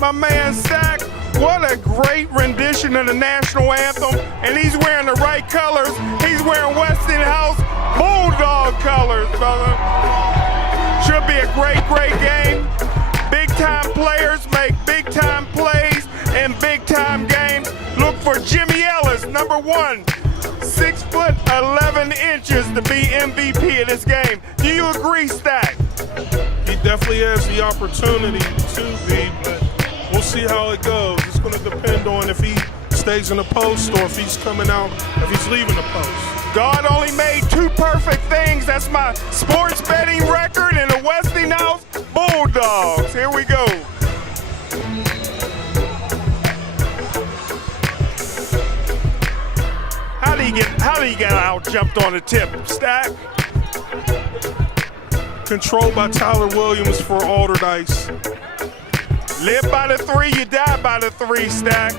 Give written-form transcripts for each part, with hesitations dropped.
My man Stack, what a great rendition of the national anthem, and he's wearing the right colors. He's wearing Westinghouse Bulldog colors, brother. Should be a great, great game. Big-time players make big-time plays in big-time games. Look for Jimmy Ellis, number 1, 6 foot 11 inches to be MVP of this game. Do you agree, Stack? He definitely has the opportunity to be, but we'll see how it goes. It's going to depend on if he stays in the post or if he's coming out, if he's leaving the post. God only made 2 perfect things. That's my sports betting record and the Westinghouse Bulldogs. Here we go. How do you get out jumped on the tip, Stack? Controlled by Tyler Williams for ALLDERDICE. Live by the 3, you die by the 3, Stack.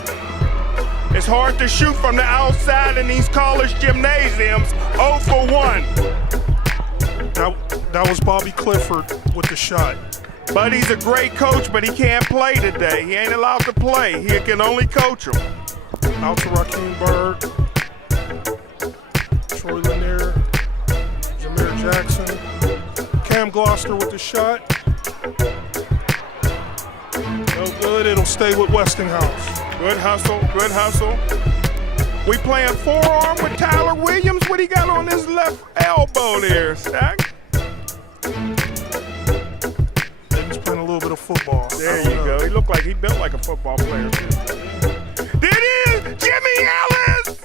It's hard to shoot from the outside in these college gymnasiums. 0 for 1. That was Bobby Clifford with the shot. Buddy's a great coach, but he can't play today. He ain't allowed to play. He can only coach him. Out to Raheem Bird. Troy Lanier. Jameer Jackson. Cam Gloucester with the shot. No good, it'll stay with Westinghouse. Good hustle, good hustle. We playing forearm with Tyler Williams. What he got on his left elbow there, Stack? He's playing a little bit of football. There you go. He looked like he built like a football player, too. There it is! Jimmy Ellis!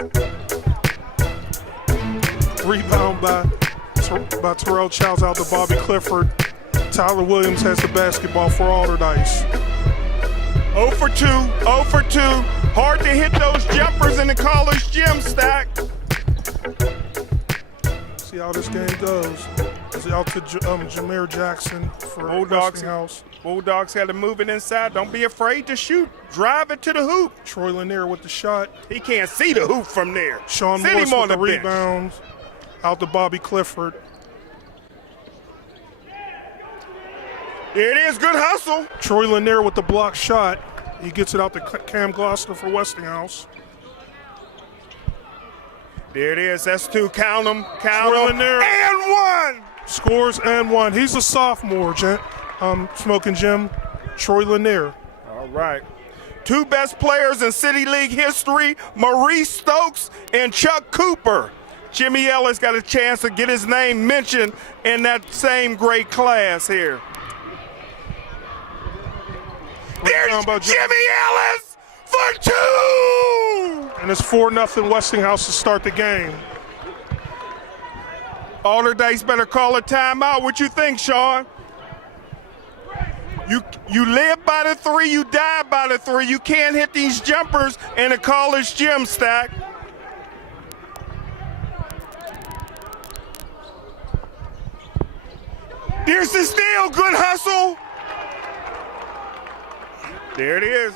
Rebound by Terrell Childs out to Bobby Clifford. Tyler Williams has the basketball for ALLDERDICE. 0 for 2, 0 for 2. Hard to hit those jumpers in the college gym, Stack. See how this game goes. It's out to Jameer Jackson for Westinghouse. Bulldogs got to move it inside. Don't be afraid to shoot. Drive it to the hoop. Troy Lanier with the shot. He can't see the hoop from there. Sean Morris with the rebound. Out to Bobby Clifford. There it is, good hustle. Troy Lanier with the block shot. He gets it out to Cam Gloucester for Westinghouse. There it is, that's 2, count them, Troy Lanier. And 1. Scores and 1. He's a sophomore, Smoking Jim. Troy Lanier. All right. 2 best players in City League history, Maurice Stokes and Chuck Cooper. Jimmy Ellis got a chance to get his name mentioned in that same great class here. There's Jimmy Ellis for 2! And it's 4-0 Westinghouse to start the game. ALLDERDICE better call a timeout. What you think, Sean? You live by the 3, you die by the 3. You can't hit these jumpers in a college gym, Stack. There's the steal, good hustle. There it is.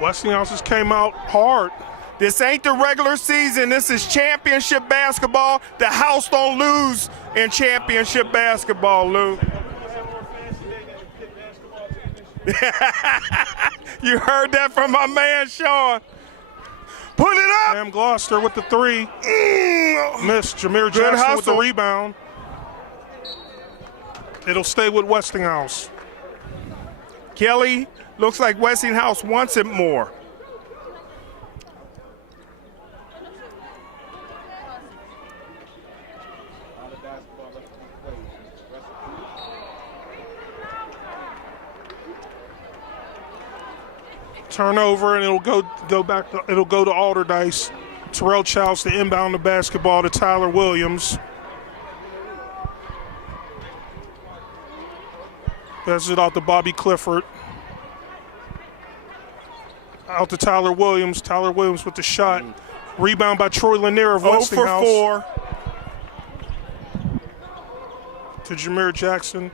Westinghouse just came out hard. This ain't the regular season. This is championship basketball. The house don't lose in championship basketball, Lou. You heard that from my man, Sean. Put it up. Cam Gloucester with the 3. Missed. Jameer Good Jackson hustle. with the rebound. It'll stay with Westinghouse. Kelly, looks like Westinghouse wants it more. Turnover, and it'll go to ALLDERDICE. Terrell Childs to inbound the basketball to Tyler Williams. Passes it out to Bobby Clifford. Out to Tyler Williams. Tyler Williams with the shot. Rebound by Troy Lanier of Westinghouse. 0 for 4. To Jameer Jackson.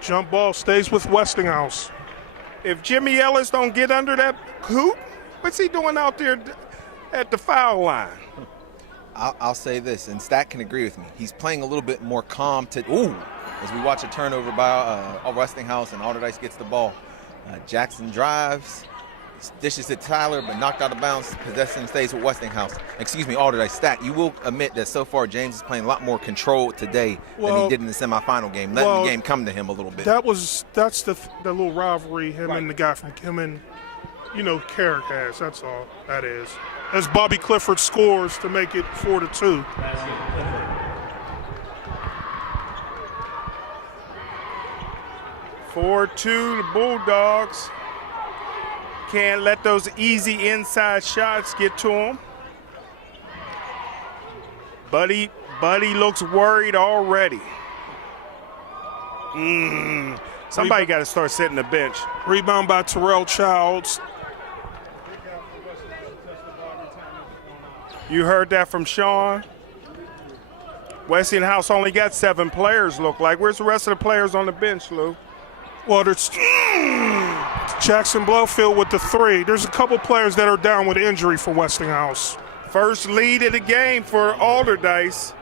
Jump ball stays with Westinghouse. If Jimmy Ellis don't get under that hoop, what's he doing out there at the foul line? I'll say this, and Stack can agree with me. He's playing a little bit more calm as we watch a turnover by Westinghouse, and ALLDERDICE gets the ball. Jackson drives, dishes it Tyler, but knocked out of bounds. Possession stays with Westinghouse. Excuse me, ALLDERDICE. Stack, you will admit that so far James is playing a lot more control today than he did in the semifinal game, letting the game come to him a little bit. That's the little rivalry him and the guy from Carrick has. That's all that is. As Bobby Clifford scores to make it 4-2. The Bulldogs. Can't let those easy inside shots get to him. Buddy looks worried already. Somebody got to start setting the bench. Rebound by Terrell Childs. You heard that from Sean. Westinghouse only got 7 players, look like. Where's the rest of the players on the bench, Lou? Well, there's Jackson Blowfield with the 3. There's a couple players that are down with injury for Westinghouse. First lead of the game for ALLDERDICE.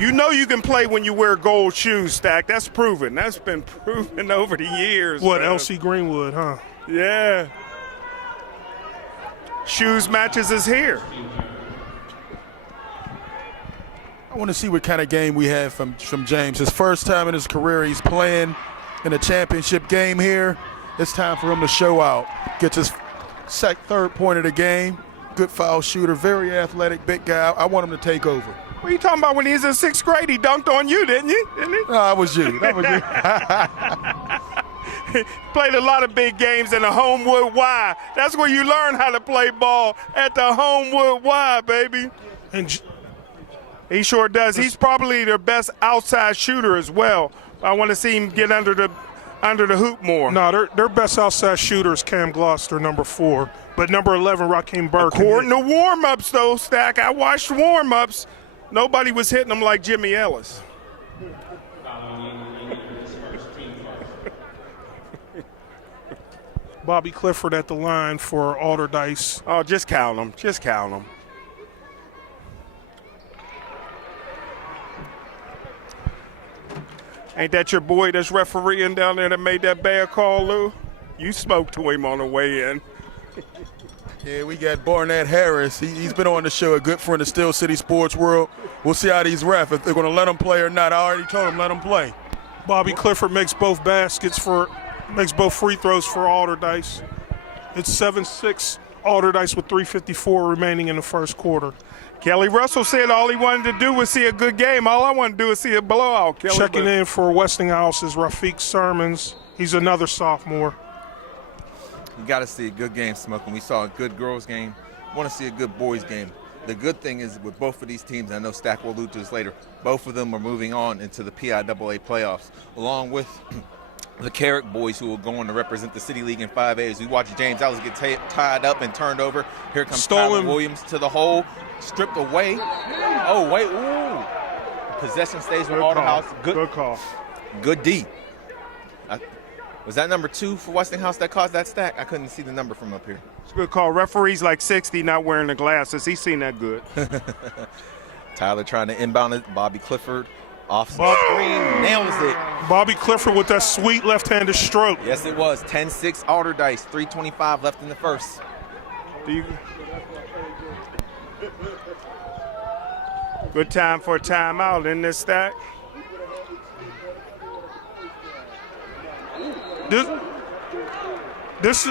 You know you can play when you wear gold shoes, Stack. That's proven. That's been proven over the years. What, man. LC Greenwood, huh? Yeah. Shoes matches is here. I want to see what kind of game we have from James. His first time in his career, he's playing in a championship game here. It's time for him to show out. Gets his third point of the game. Good foul shooter, very athletic, big guy. I want him to take over. What are you talking about? When he was in 6th grade, he dunked on you, didn't he? No, that was you. That was you. Played a lot of big games in the Homewood Y. That's where you learn how to play ball, at the Homewood Y, baby. And he sure does. He's probably their best outside shooter as well. I want to see him get under the hoop more. No, their best outside shooter is Cam Gloucester, number 4. But number 11, Rakeem Burke. According to warm-ups, though, Stack, I watched warm-ups. Nobody was hitting him like Jimmy Ellis. Bobby Clifford at the line for ALLDERDICE. Oh, just count them. Just count them. Ain't that your boy that's refereeing down there that made that bad call, Lou? You spoke to him on the way in. Yeah, we got Barnett Harris. He's been on the show, a good friend of Steel City Sports World. We'll see how these refs, if they're going to let him play or not. I already told him let him play. Bobby Clifford makes both free throws for ALLDERDICE. It's 7-6 ALLDERDICE with 3:54 remaining in the first quarter. Kelly Russell said all he wanted to do was see a good game. All I want to do is see a blowout, Kelly. Checking in for Westinghouse is Rafiq Sermons. He's another sophomore. You got to see a good game, Smoking. We saw a good girls game. Want to see a good boys game. The good thing is with both of these teams, I know Stack will allude to this later, both of them are moving on into the PIAA playoffs, along with the Carrick boys who will go on to represent the City League in 5A. As we watch James Ellis get tied up and turned over. Here comes Tyler Williams to the hole, stripped away. Oh, wait, ooh. Possession stays with ALLDERDICE. Good call. Good D. Was that number 2 for Westinghouse that caused that stack? I couldn't see the number from up here. It's a good call. Referee's like 60 not wearing the glasses. He's seen that good. Tyler trying to inbound it. Bobby Clifford off screen, nails it. Bobby Clifford with that sweet left-handed stroke. Yes, it was. 10-6 ALLDERDICE, 3:25 left in the first. Good time for a timeout in this stack. This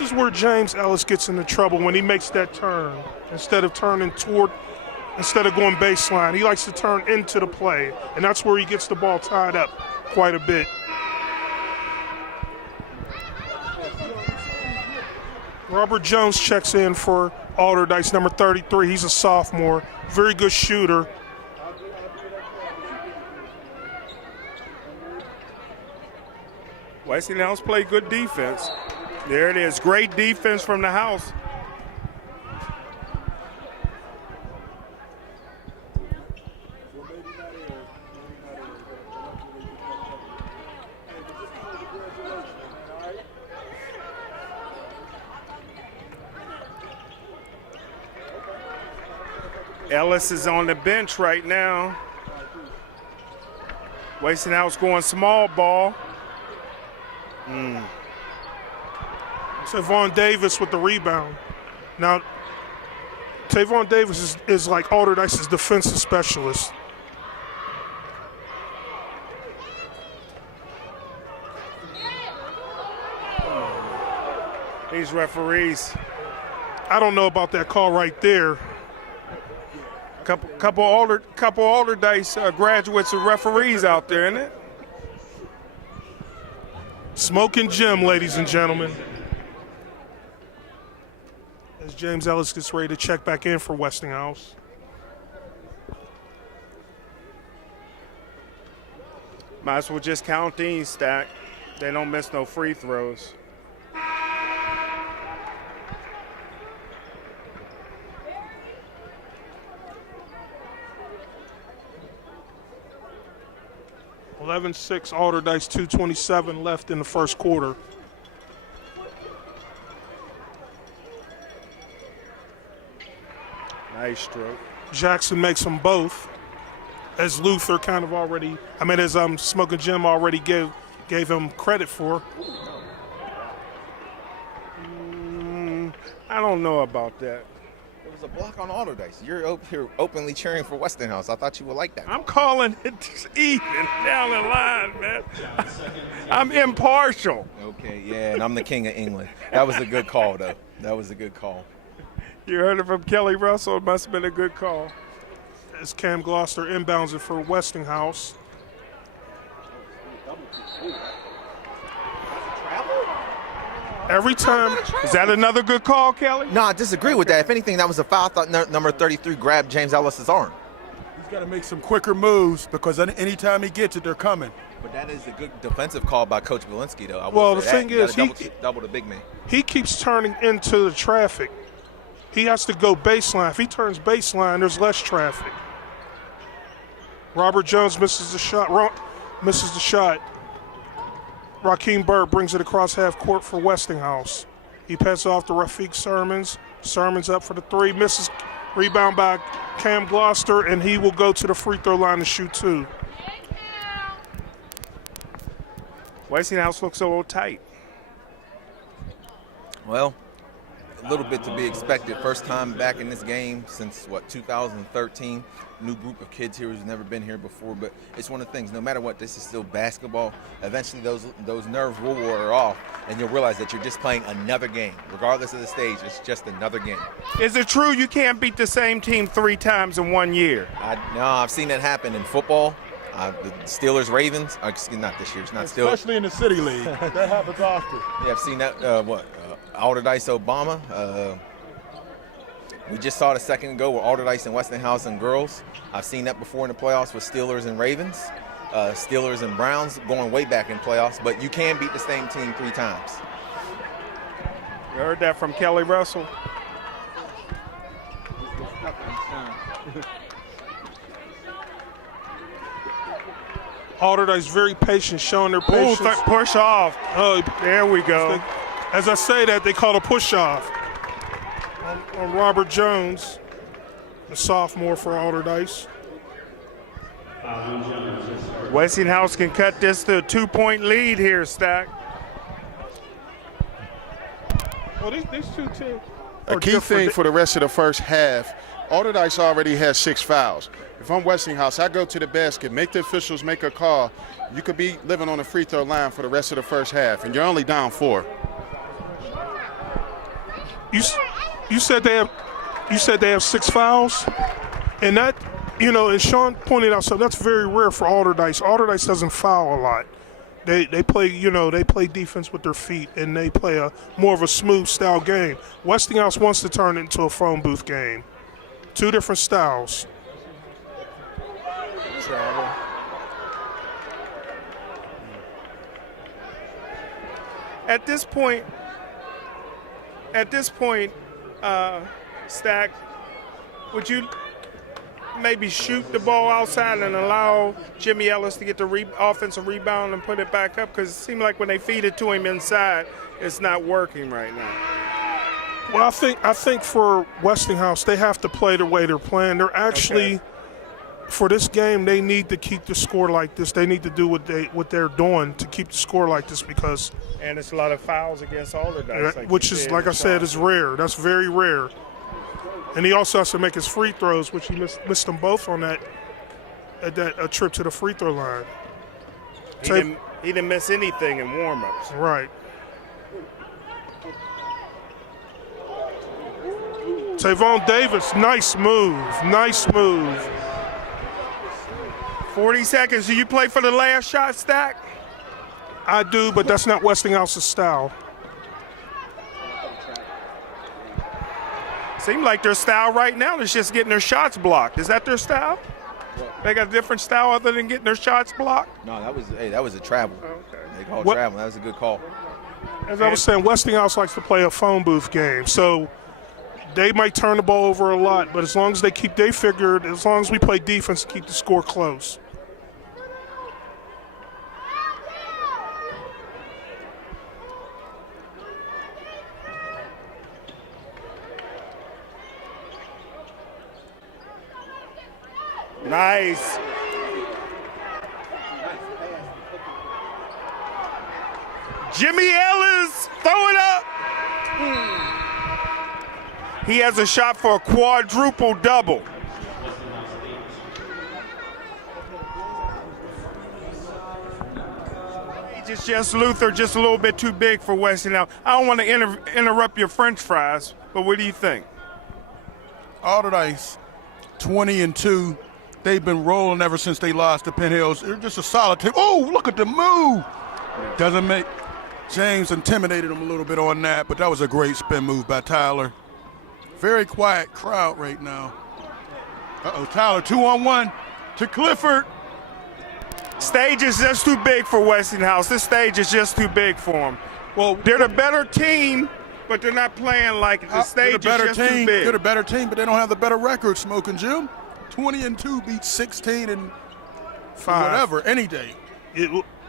is where James Ellis gets into trouble when he makes that turn. Instead of going baseline, he likes to turn into the play, and that's where he gets the ball tied up quite a bit. Robert Jones checks in for ALLDERDICE, number 33. He's a sophomore, very good shooter. Westinghouse played good defense. There it is, great defense from the house. Ellis is on the bench right now. Westinghouse going small ball. Tavon Davis with the rebound. Now, Tavon Davis is like ALLDERDICE's defensive specialist. These referees. I don't know about that call right there. Couple ALLDERDICE graduates of referees out there, isn't it? Smoking Jim, ladies and gentlemen. As James Ellis gets ready to check back in for Westinghouse. Might as well just count these, Stack. They don't miss no free throws. (11-6) ALLDERDICE, 2:27 left in the first quarter. Nice stroke. Jackson makes them both, as Luther kind of already, as Smoking Jim already gave him credit for. I don't know about that. It was a block on ALLDERDICE. You're here openly cheering for Westinghouse. I thought you would like that. I'm calling it even down the line, man. I'm impartial. Okay, yeah, and I'm the king of England. That was a good call, though. That was a good call. You heard it from Kelly Russell. It must have been a good call. As Cam Gloucester inbounds it for Westinghouse. Every time. Is that another good call, Kelly? No, I disagree with that. If anything, that was a foul. I thought number 33 grabbed James Ellis's arm. He's got to make some quicker moves because anytime he gets it, they're coming. But that is a good defensive call by Coach Walensky, though. Well, the thing is, double the big man. He keeps turning into the traffic. He has to go baseline. If he turns baseline, there's less traffic. Robert Jones misses the shot. Rakeem Bird brings it across half court for Westinghouse. He passes off to Rafiq Sermons. Sermons up for the three. Misses. Rebound by Cam Gloucester, and he will go to the free throw line to shoot two. Westinghouse looks a little tight. Well, a little bit to be expected. First time back in this game since, 2013. New group of kids here who's never been here before, but it's one of the things, no matter what, this is still basketball. Eventually those nerves will wear off, and you'll realize that you're just playing another game. Regardless of the stage, it's just another game. Is it true you can't beat the same team 3 times in 1 year? No, I've seen that happen in football. The Steelers, Ravens, not this year, it's not Steelers. Especially in the City League. That happens often. Yeah, I've seen that, ALLDERDICE Obama. We just saw it a second ago with ALLDERDICE and Westinghouse and girls. I've seen that before in the playoffs with Steelers and Ravens, Steelers and Browns, going way back in playoffs, but you can beat the same team 3 times. You heard that from Kelly Russell. ALLDERDICE very patient, showing their patience. Ooh, push off. Oh, there we go. As I say that, they call a push off on Robert Jones, a sophomore for ALLDERDICE. Westinghouse can cut this to a 2-point lead here, Stack. Well, these two teams. A key thing for the rest of the first half ALLDERDICE already has 6 fouls. If I'm Westinghouse, I go to the basket, make the officials make a call. You could be living on the free throw line for the rest of the first half, and you're only down 4. You said they have 6 fouls, and that, you know, as Sean pointed out, so that's very rare for ALLDERDICE. ALLDERDICE doesn't foul a lot. They play, you know, they play defense with their feet, and they play a more of a smooth style game. Westinghouse wants to turn it into a phone booth game. 2 different styles. Travel. At this point, Stack, would you maybe shoot the ball outside and allow Jimmy Ellis to get the offensive rebound and put it back up? Because it seemed like when they feed it to him inside, it's not working right now. Well, I think for Westinghouse, they have to play the way they're playing. They're actually, for this game, they need to keep the score like this. They need to do what they're doing to keep the score like this because. And it's a lot of fouls against ALLDERDICE, which is, like I said, is rare. That's very rare. And he also has to make his free throws, which he missed them both on that trip to the free throw line. He didn't miss anything in warm-ups. Right. Tavon Davis, nice move. 40 seconds. Do you play for the last shot, Stack? I do, but that's not Westinghouse's style. Seems like their style right now is just getting their shots blocked. Is that their style? They got a different style other than getting their shots blocked? No, that was a travel. Okay. They called travel. That was a good call. As I was saying, Westinghouse likes to play a phone booth game, so they might turn the ball over a lot, but as long as as long as we play defense, keep the score close. Nice. Jimmy Ellis, throw it up. He has a shot for a quadruple double. It's just Luther, just a little bit too big for Westinghouse. I don't want to interrupt your French fries, but what do you think? ALLDERDICE, 20-2. They've been rolling ever since they lost to Penn Hills. They're just a solid team. Oh, look at the move. Doesn't make James intimidated him a little bit on that, but that was a great spin move by Tyler. Very quiet crowd right now. Tyler, 2-on-1 to Clifford. Stage is just too big for Westinghouse. This stage is just too big for them. Well, they're the better team, but they're not playing like it. The stage is just too big. They're the better team, but they don't have the better record, Smoking Jim. 20-2 beats 16 5. Whatever, any day.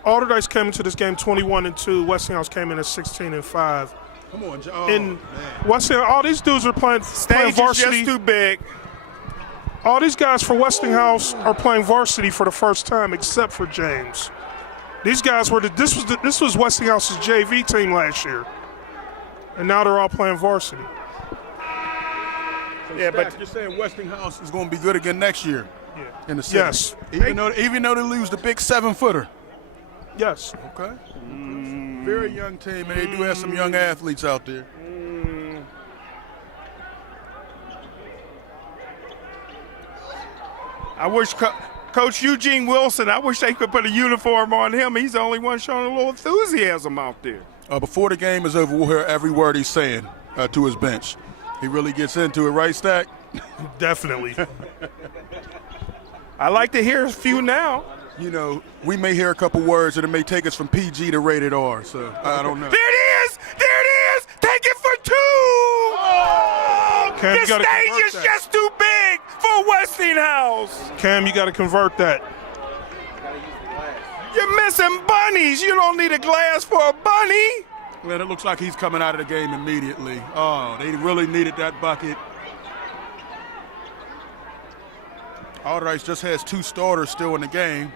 ALLDERDICE came into this game 21-2. Westinghouse came in at 16-5. Come on, John. Oh, Westinghouse, all these dudes are playing Stage varsity. is just too big. All these guys for Westinghouse are playing varsity for the first time, except for James. These guys were this was Westinghouse's JV team last year, and now they're all playing varsity. So yeah, but you're saying Westinghouse is going to be good again next year in the city. Yes. Even though they lose the big 7-footer. Yes. Okay. Very young team, and they do have some young athletes out there. I wish Coach Eugene Wilson, I wish they could put a uniform on him. He's the only one showing a little enthusiasm out there. Before the game is over, we'll hear every word he's saying to his bench. He really gets into it, right, Stack? Definitely. I like to hear a few now. You know, we may hear a couple words and it may take us from PG to rated R, so I don't know. There it is! There it is! Take it for 2! Oh, Cam, the stage is just too big for Westinghouse. Cam, you got to convert that. You're missing bunnies. You don't need a glass for a bunny. Well, it looks like he's coming out of the game immediately. Oh, they really needed that bucket. ALLDERDICE just has 2 starters still in the game.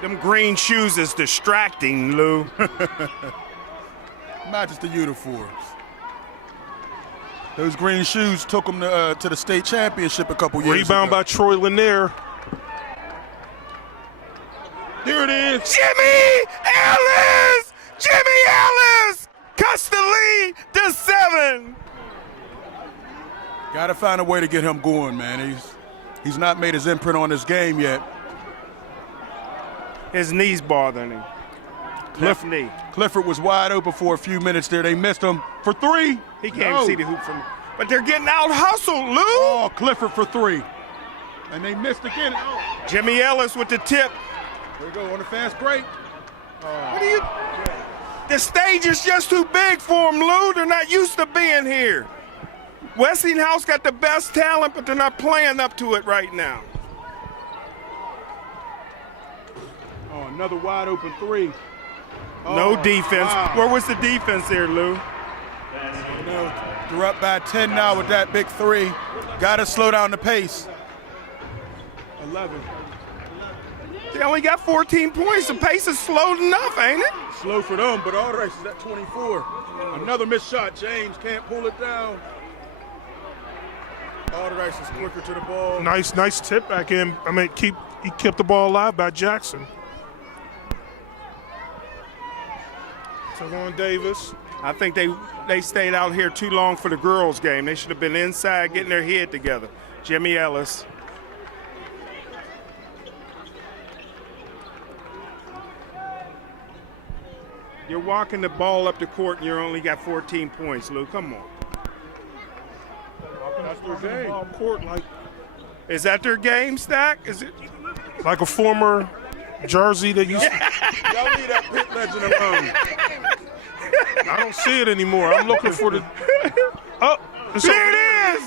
Them green shoes is distracting, Lou. Not just the uniforms. Those green shoes took him to the state championship a couple years Rebound ago. by Troy Lanier. Here it is. Jimmy Ellis! Jimmy Ellis cuts the lead to 7. Got to find a way to get him going, man. He's not made his imprint on this game yet. His knee's bothering him. Left knee. Clifford was wide open for a few minutes there. They missed him for 3. He can't see the hoop from. But they're getting out hustled, Lou. Oh, Clifford for 3. And they missed again. Oh. Jimmy Ellis with the tip. There we go on a fast break. What are you? The stage is just too big for them, Lou. They're not used to being here. Westinghouse got the best talent, but they're not playing up to it right now. Oh, another wide open 3. No defense. Wow. Where was the defense there, Lou? No, they're up by 10 now with that big 3. Got to slow down the pace. 11. They only got 14 points. The pace is slowed enough, ain't it? Slow for them, but ALLDERDICE is at 24. Another missed shot. James can't pull it down. ALLDERDICE is quicker to the ball. Nice tip back in. I mean, he kept the ball alive by Jackson. Tavon Davis. I think they stayed out here too long for the girls' game. They should have been inside getting their head together. Jimmy Ellis. You're walking the ball up the court and you only got 14 points, Lou. Come on. That's their game. Court Is that their game, Stack? Is it? like a former jersey that used. Y'all leave that pit legend alone. I don't see it anymore. I'm looking for the. Oh, There it is!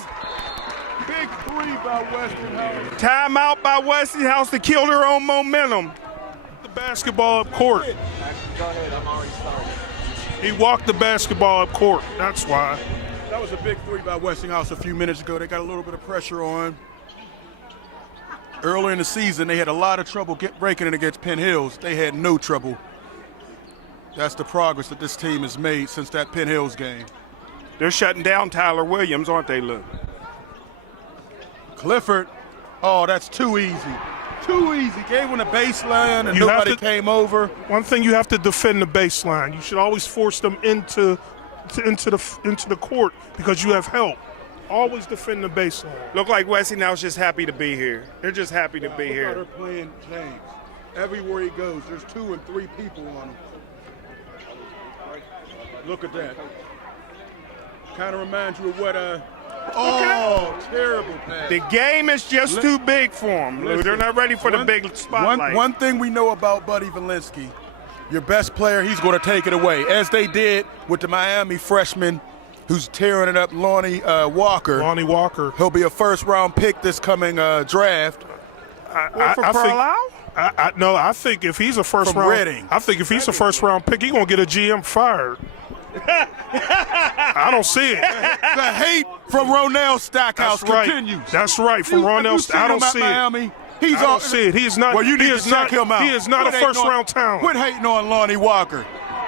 Big 3 by Westinghouse. Timeout by Westinghouse to kill their own momentum. the basketball up court. Go ahead, I'm already started. He walked the basketball up court. That's why. That was a big 3 by Westinghouse a few minutes ago. They got a little bit of pressure on. Earlier in the season, they had a lot of trouble breaking it against Penn Hills. They had no trouble. That's the progress that this team has made since that Penn Hills game. They're shutting down Tyler Williams, aren't they, Lou? Clifford, oh, that's too easy. Too easy. Gave him the baseline and You have nobody to- came over. One thing, you have to defend the baseline. You should always force them into the court because you have help. Always defend the baseline. Look like Westinghouse's just happy to be here. They're just happy to be Look how here. they're playing James. Everywhere he goes, there's 2 and 3 people on him. Look at that. Kind of reminds you of what terrible pass. The game is just too big for them, Lou. They're not ready for the big spotlight. One thing we know about Buddy Valinsky, your best player, he's going to take it away, as they did with the Miami freshman who's tearing it up, Lonnie Walker. Lonnie Walker. He'll be a first-round pick this coming draft. For Carlisle? No, I think if he's a first From round, Reading. I think if he's a first round pick, he's gonna get a GM fired. I don't see it. The hate from Ronell Stackhouse That's right. continues. That's right. From Ronell, I don't see it. Miami. He's I don't on. see it. He is not. Well, you need he to is check not, him out. He is not Quit a hating first round talent. Quit hating on Lonnie Walker.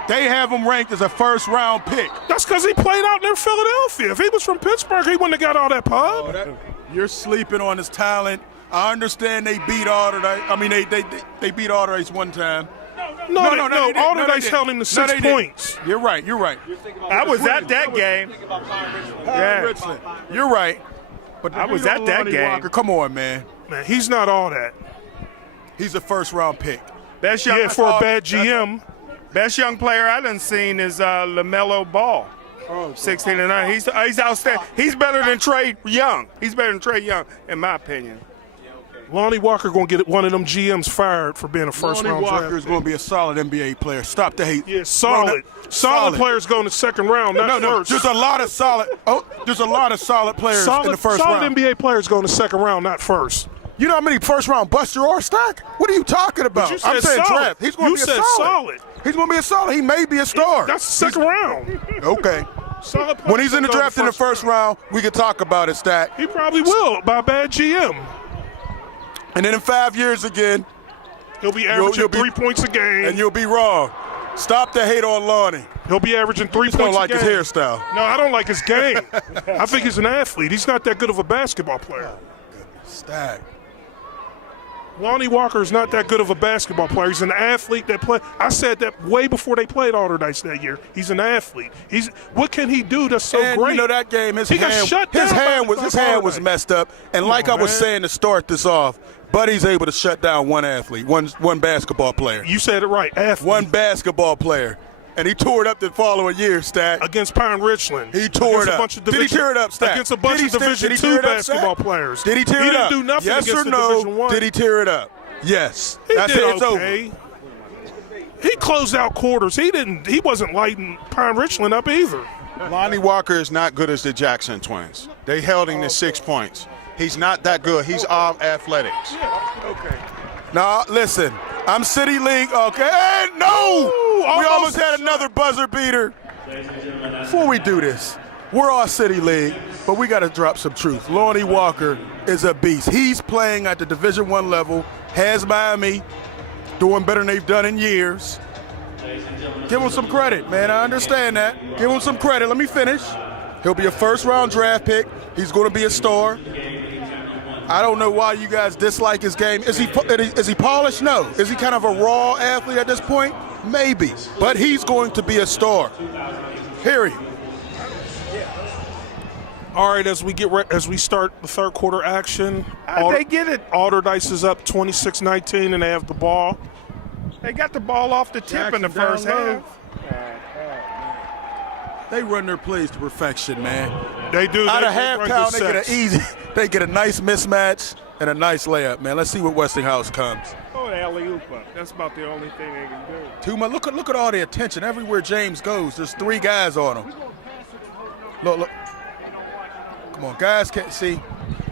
They have him ranked as a first-round pick. That's because he played out near Philadelphia. If he was from Pittsburgh, he wouldn't have got all that pub. You're sleeping on his talent. I understand they beat ALLDERDICE. I mean, they beat ALLDERDICE one time. No, they didn't. ALLDERDICE they held him to didn't. 6 they didn't. points. You're right. I was at that game. Yeah. Richland. You're right. But I was at that Lonnie game. Walker, come on, man. Man, he's not all that. He's a first-round pick. Best young, Yeah, for a bad GM. best young player I done seen is LaMelo Ball. 16 and 9. He's outstanding. He's better than Trey Young. He's better than Trey Young, in my opinion. Lonnie Walker gonna get one of them GMs fired for being a first Lonnie round Walker draft is going to be a solid NBA player. Stop the hate. Yeah, solid. Solid players go in the second round, not No, first. there's a lot of solid. There's a lot of solid players in the first solid round. NBA players go in the second round, not first. You know how many first-round busts there are, Stack? What are you talking about? you said I'm saying solid. draft. He's going You to be a said solid. He's going to be a solid. He may be a star. That's the second round. Okay. Solid players When he's in the go draft in the first round, we can talk about it, Stack. He probably will by a bad GM. And then in 5 years again, He'll be averaging you'll be- 3 points a game. and you'll be wrong. Stop the hate on Lonnie. He'll be averaging 3 points Don't like a his game. hairstyle. No, I don't like his game. I think he's an athlete. He's not that good of a basketball player. Stack. Lonnie Walker is not that good of a basketball player. He's an athlete that play. I said that way before they played ALLDERDICE that year. He's an athlete. What can he do that's so And great? you know that game, his He got hand, shut his down hand by was ALLDERDICE. messed up. And like I was saying to start this off, Buddy's able to shut down one athlete, one basketball player. You said it right. Athlete. One basketball player. And he tore it up the following year, Stack. Against Pine Richland. He tore it up. Did he tear it up, Stack? Against a bunch of Division II basketball players. Did he tear it up? He didn't do nothing yes against or the no? Division I. Did he tear it up? Yes. He That's did it. It's okay. over. He closed out quarters. He wasn't lighting Pine Richland up either. Lonnie Walker is not good as the Jackson twins. They held him to 6 points. He's not that good. He's all athletics. Okay. Now, listen, I'm City League, okay? And no! We almost had another buzzer beater. Before we do this, we're all City League, but we got to drop some truth. Lonnie Walker is a beast. He's playing at the Division I level, has Miami doing better than they've done in years. Give him some credit, man. I understand that. Give him some credit. Let me finish. He'll be a first-round draft pick. He's going to be a star. I don't know why you guys dislike his game. Is he polished? No. Is he kind of a raw athlete at this point? Maybe. But he's going to be a star. Period. All right, as we start the third quarter action, They get it. ALLDERDICE is up 26-19, and they have the ball. They got the ball off the tip in the Jackson first down low. half. They run their plays to perfection, man. They do. Out they of half run count, good they get an sets. easy. They get a nice mismatch and a nice layup, man. Let's see what Westinghouse comes. Oh, the alley-oop up. That's about the only thing they can do. Too much. Look at all the attention. Everywhere James goes, there's 3 guys on him. Look. Come on, guys can't see.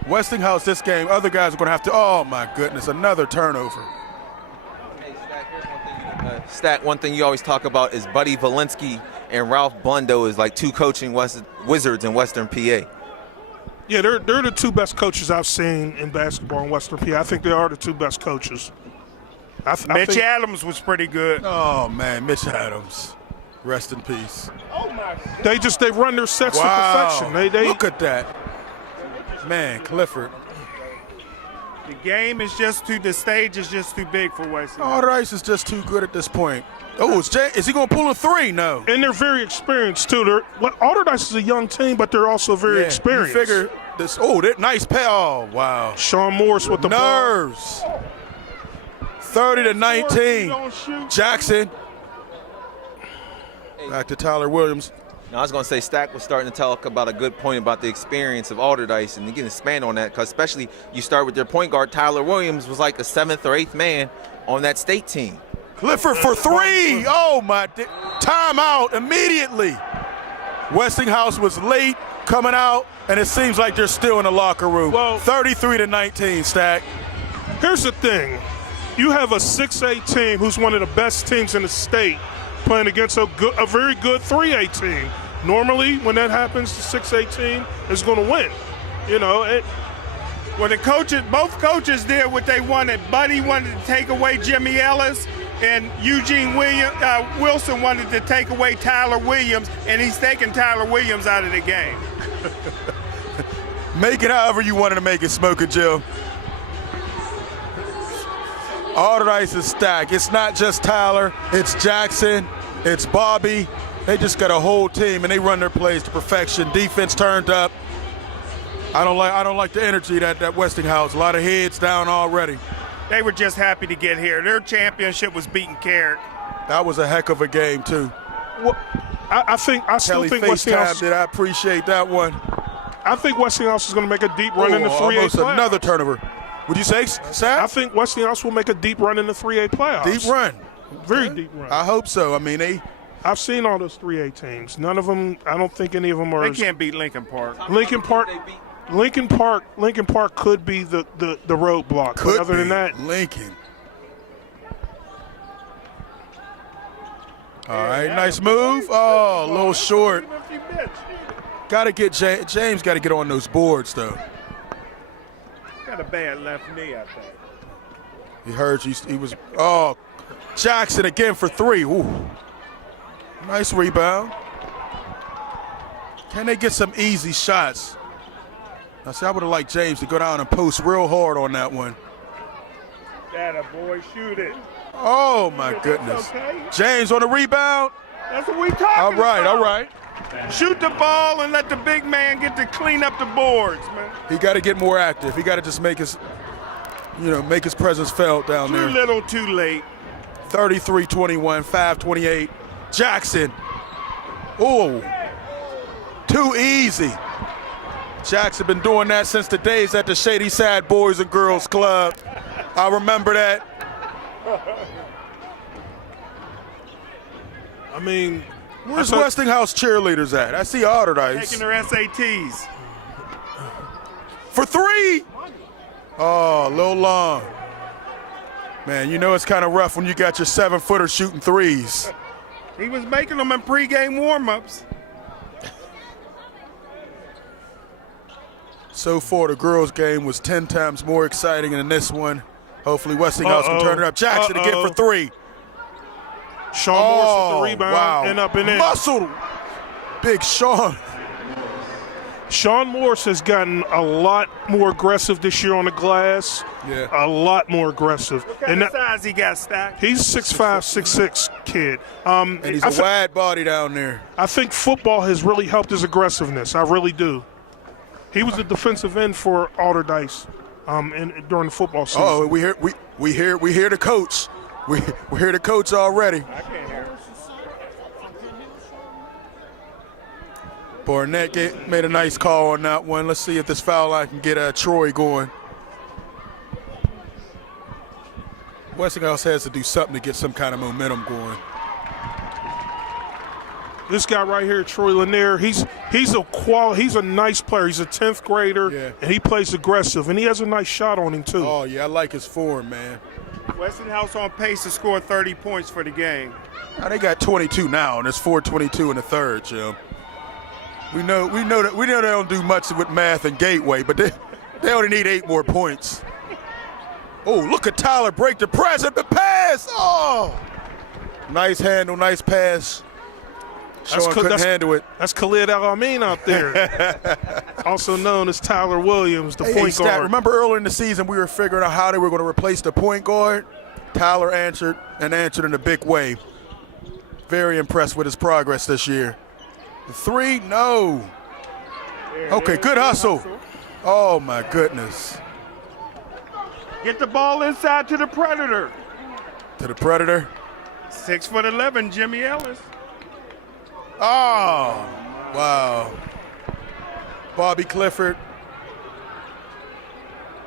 Westinghouse this game, other guys are going to have to, oh my goodness, another turnover. Hey, Stack, one thing you always talk about is Buddy Valinsky and Ralph Blundo is like 2 coaching wizards in Western PA. Yeah, they're the 2 best coaches I've seen in basketball in Western PA. I think they are the 2 best coaches. Mitch Adams was pretty good. Oh man, Mitch Adams. Rest in peace. They run their sets to perfection. They Look at that. Man, Clifford. The game is the stage is just too big for Westinghouse. ALLDERDICE is just too good at this point. Oh, is he going to pull a 3? No. And they're very experienced too. ALLDERDICE is a young team, but they're also very experienced. You figure this. Oh, that nice pass. Oh, wow. Sean Morris with the nerves. 30-19. Jackson. Back to Tyler Williams. Now, I was going to say Stack was starting to talk about a good point about the experience of ALLDERDICE, and you can expand on that because especially you start with their point guard, Tyler Williams, was like the 7th or 8th man on that state team. Clifford for 3. Oh, my. Timeout immediately. Westinghouse was late coming out, and it seems like they're still in the locker room. Well, 33-19, Stack. Here's the thing. You have a 6A team who's one of the best teams in the state playing against a very good 3A team. Normally, when that happens, the 6A team is going to win. You know, Well, both coaches did what they wanted. Buddy wanted to take away Jimmy Ellis, and Eugene Wilson wanted to take away Tyler Williams, and he's taking Tyler Williams out of the game. Make it however you wanted to make it, Smoking Jill. ALLDERDICE is stacked. It's not just Tyler, it's Jackson, it's Bobby. They just got a whole team, and they run their plays to perfection. Defense turned up. I don't like the energy that Westinghouse. A lot of heads down already. They were just happy to get here. Their championship was beating Carrick. That was a heck of a game too. well, I still think Westinghouse. Did I appreciate that one? I think Westinghouse is going to make a deep run in the 3A almost playoffs. another turnover. Would you say, Sam? I think Westinghouse will make a deep run in the 3A playoffs. Deep run. Very deep run. I hope so. I mean, I've seen all those 3A teams. None of them, I don't think any of them are. They can't beat Lincoln Park. Lincoln Park could be the roadblock. Could but other be than that, Lincoln. All right, nice move. Oh, a little short. Got to get James. Got to get on those boards though. Got a bad left knee, I think. He heard you. He was. Oh, Jackson again for 3. Ooh. Nice rebound. Can they get some easy shots? Now, see, I would have liked James to go down and post real hard on that one. That a boy, shoot it. Oh, my goodness. Okay. James on the rebound. That's what we talking about. All right. Shoot the ball and let the big man get to clean up the boards, man. He got to get more active. He got to just make his presence felt down there. Too little, too late. 33-21, 5:28. Jackson. Oh, too easy. Jackson been doing that since the days at the Shady Side Boys and Girls Club. I remember that. I mean, where's Westinghouse cheerleaders at? I see ALLDERDICE. Taking their SATs. For three. Oh, a little long. Man, you know it's kind of rough when you got your 7-footer shooting threes. He was making them in pregame warm-ups. So far, the girls' game was 10 times more exciting than this one. Hopefully, Westinghouse can turn it up. Jackson again for three. Sean Morris with the rebound and up and in. Muscle. Big Sean. Sean Morris has gotten a lot more aggressive this year on the glass. Yeah. A lot more aggressive. What kind of size he got, Stack? He's 6'5", 6'6" kid. And he's a wide body down there. I think football has really helped his aggressiveness. I really do. He was a defensive end for ALLDERDICE during the football season. Oh, we hear the coach. We hear the coach already. I can't hear. Barnett made a nice call on that one. Let's see if this foul line can get Troy going. Westinghouse has to do something to get some kind of momentum going. This guy right here, Troy Lanier, he's a nice player. He's a 10th grader, and he plays aggressive, and he has a nice shot on him too. Oh yeah, I like his form, man. Westinghouse on pace to score 30 points for the game. Now they got 22 now, and it's 4:22 in the third, Jim. We know they don't do much with math and gateway, but they only need 8 more points. Oh, look at Tyler break the press and the pass. Oh, nice handle, nice pass. Sean couldn't handle it. That's Khalid Al-Amin out there, also known as Tyler Williams, the point guard. Remember earlier in the season we were figuring out how they were going to replace the point guard? Tyler answered in a big way. Very impressed with his progress this year. The three, no. Okay, good hustle. Oh, my goodness. Get the ball inside to the Predator. To the Predator. 6'11", Jimmy Ellis. Oh, wow. Bobby Clifford.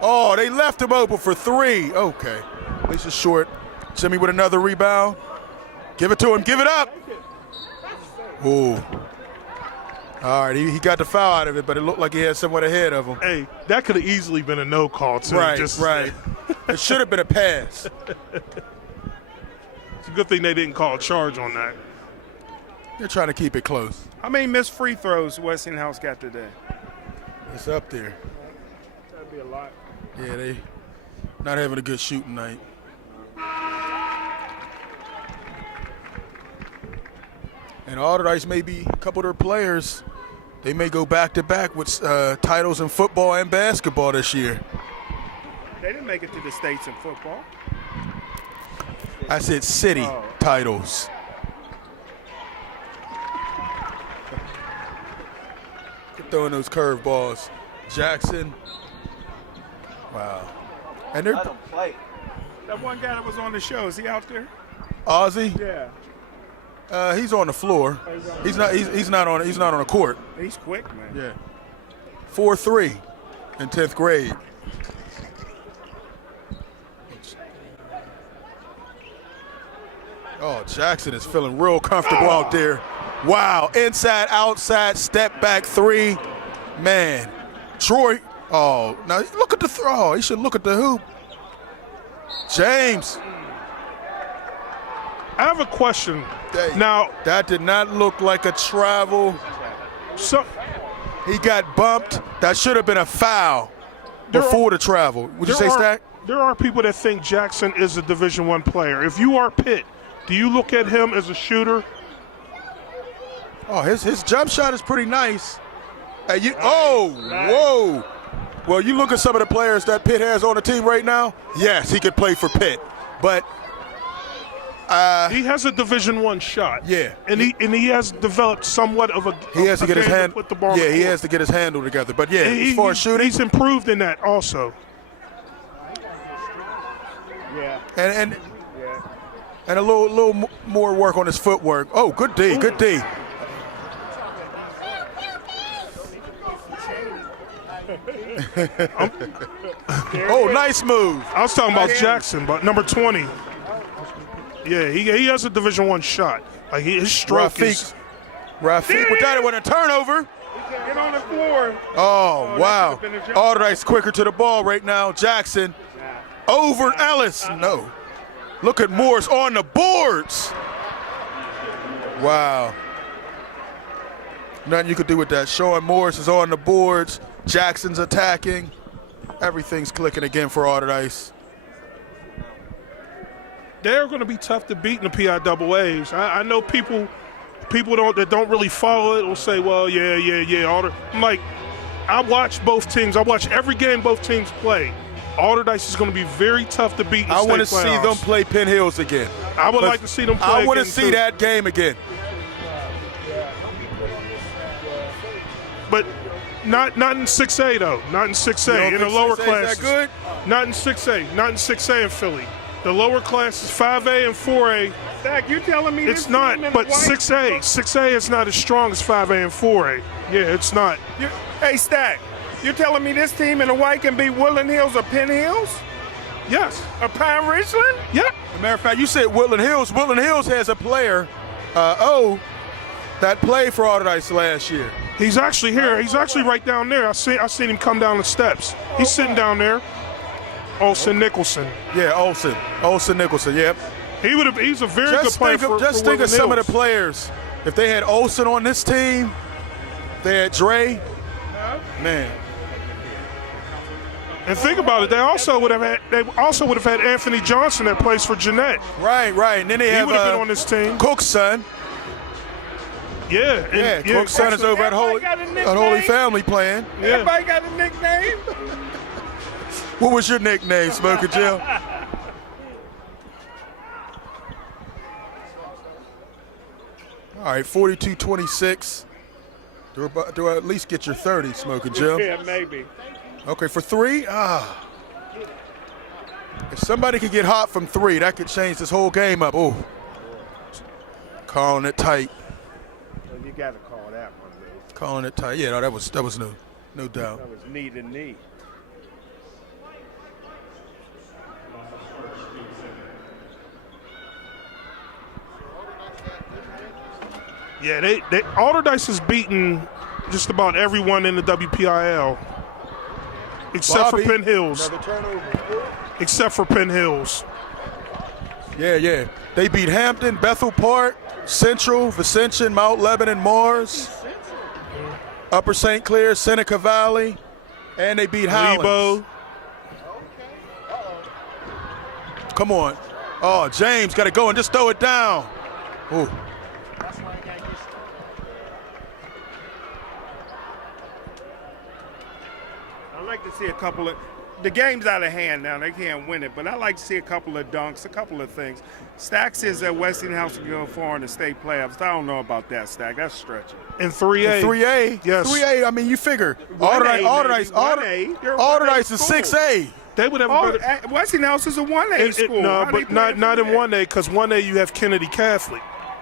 Oh, they left him open for three. Okay. At least it's short. Jimmy with another rebound. Give it to him. Give it up. Ooh. All right, he got the foul out of it, but it looked like he had someone ahead of him. Hey, that could have easily been a no call, too. Right. It should have been a pass. It's a good thing they didn't call a charge on that. They're trying to keep it close. How many missed free throws Westinghouse got today? It's up there. That'd be a lot. Yeah, they not having a good shooting night. And ALLDERDICE may be a couple of their players. They may go back-to-back with titles in football and basketball this year. They didn't make it to the States in football. I said city titles. Throwing those curveballs. Jackson. Wow. And they're Let him play. That one guy that was on the show, is he out there? Ozzy. Yeah. He's on the floor. He's not on a court. He's quick, man. Yeah. 4'3" in 10th grade. Oh, Jackson is feeling real comfortable out there. Wow, inside, outside, step back three. Man, Troy, oh, now look at the throw. He should look at the hoop. James. I have a question. Now, that did not look like a travel. So he got bumped. That should have been a foul before the travel. Would you say, Stack? There are people that think Jackson is a Division I player. If you are Pitt, do you look at him as a shooter? Oh, his jump shot is pretty nice. Whoa. Well, you look at some of the players that Pitt has on the team right now. Yes, he could play for Pitt, but he has a Division I shot. Yeah, and he has developed somewhat of a. He has to get his hand. Put the ball. Yeah, he has to get his handle together. But yeah, as far as shooting, he's improved in that also. Yeah. And a little more work on his footwork. Oh, good D, good D. Oh, nice move. I was talking about Jackson, but number 20. Yeah, he has a Division I shot. Like his stroke is. Rafiq with that, it went a turnover. Get on the floor. Oh, wow. Alderdice quicker to the ball right now. Jackson over Ellis. No. Look at Morris on the boards. Wow. Nothing you could do with that. Sean Morris is on the boards. Jackson's attacking. Everything's clicking again for Alderdice. They're going to be tough to beat in the PIAAs. I know people that don't really follow it will say, well, yeah. I'm like, I watch both teams. I watch every game both teams play. Alderdice is going to be very tough to beat in the I want to state see playoffs. them play Penn Hills again. I would like to see them play I want to again, see too. that game again. But not in 6A, though. Not in 6A. In the lower classes. Is that good? Not in 6A. Not in 6A in Philly. The lower classes, 5A and 4A. Stack, you telling me It's this not, team in but white- 6A is not as strong as 5A and 4A. Yeah, it's not. Hey, Stack, you telling me this team in the white can beat Woodland Hills or Penn Hills? Yes. Or Pine Richland? Yeah. As a matter of fact, you said Woodland Hills. Woodland Hills has a player, that played for Alderdice last year. He's actually here. He's actually right down there. I seen him come down the steps. He's sitting down there. Olsen Nicholson. Yeah, Olsen Nicholson, yep. He's a very good player for Just think of Woodland some of Hills. the players. If they had Olsen on this team, they had Dre. Man. And think about it. They also would have had Anthony Johnson that plays for Jeanette. Right. And then they He have would have been on this team. Cook's son. Yeah. Cook's son is over at Holy Family playing. Yeah. Everybody got a nickname? What was your nickname, Smoker Jill? All right, 42-26. Do I at least get your 30, Smoker Jill? Yeah, maybe. Okay, for three? If somebody could get hot from three, that could change this whole game up. Oh, calling it tight. You got to call that one, dude. Calling it tight. Yeah, no, that was no doubt. That was knee to knee. Yeah, Alderdice has beaten just about everyone in the WPIL. Except for Penn Hills. Another turnover. Except for Penn Hills. Yeah. They beat Hampton, Bethel Park, Central, Vicention, Mount Lebanon, Mars, Upper St. Clair, Seneca Valley, and they beat Highlands. Lebo. Come on. Oh, James got to go and just throw it down. Ooh. I'd like to see a couple of – the game's out of hand now. They can't win it. But I'd like to see a couple of dunks, a couple of things. Stack says that Westinghouse will go far in the state playoffs. I don't know about that, Stack. That's stretching. In 3A. In 3A? Yes. 3A, I mean, you figure. 1A, Alderdice is 6A. They would have a better – Westinghouse is a 1A school. No, but not in 1A, because 1A you have Kennedy Catholic.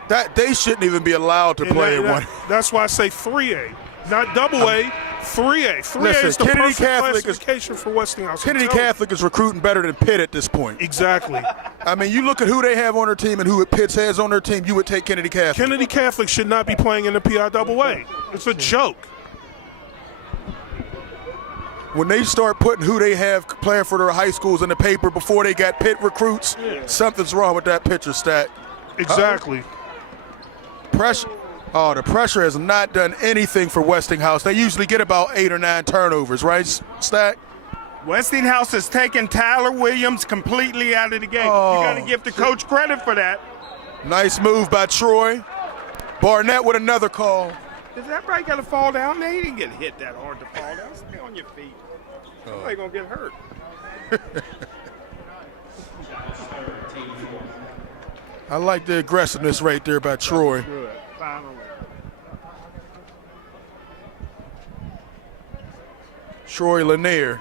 That they shouldn't even be allowed to play in one. That's why I say 3A. Not double A, 3A. 3A Listen, is the Kennedy perfect Catholic classification for Westinghouse. Kennedy Catholic is recruiting better than Pitt at this point. Exactly. I mean, you look at who they have on their team and who Pitt has on their team, you would take Kennedy Catholic. Kennedy Catholic should not be playing in the PIAA. It's a joke. When they start putting who they have playing for their high schools in the paper before they got Pitt recruits, something's wrong with that picture stack. Exactly. Pressure. Oh, the pressure has not done anything for Westinghouse. They usually get about 8 or 9 turnovers, right, Stack? Westinghouse has taken Tyler Williams completely out of the game. Oh. You got to give the coach credit for that. Nice move by Troy. Barnett with another call. Does everybody got to fall down? They didn't get hit that hard to fall down. Stay on your feet. Somebody's going to get hurt. I like the aggressiveness right there by Troy. Good. Finally. Troy Lanier.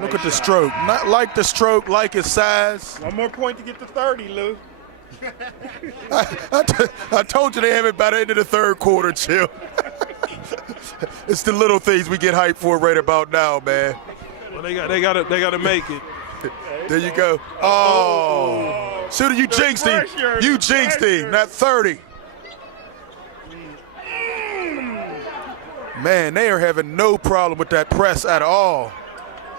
Look at the stroke. Not like the stroke, like his size. One more point to get to 30, Lou. I told you they have it by the end of the third quarter, Chill. It's the little things we get hyped for right about now, man. Well, they got to make it. There you go. Oh. Shooter, you jinxed him. You jinxed him. Not 30. Man, they are having no problem with that press at all.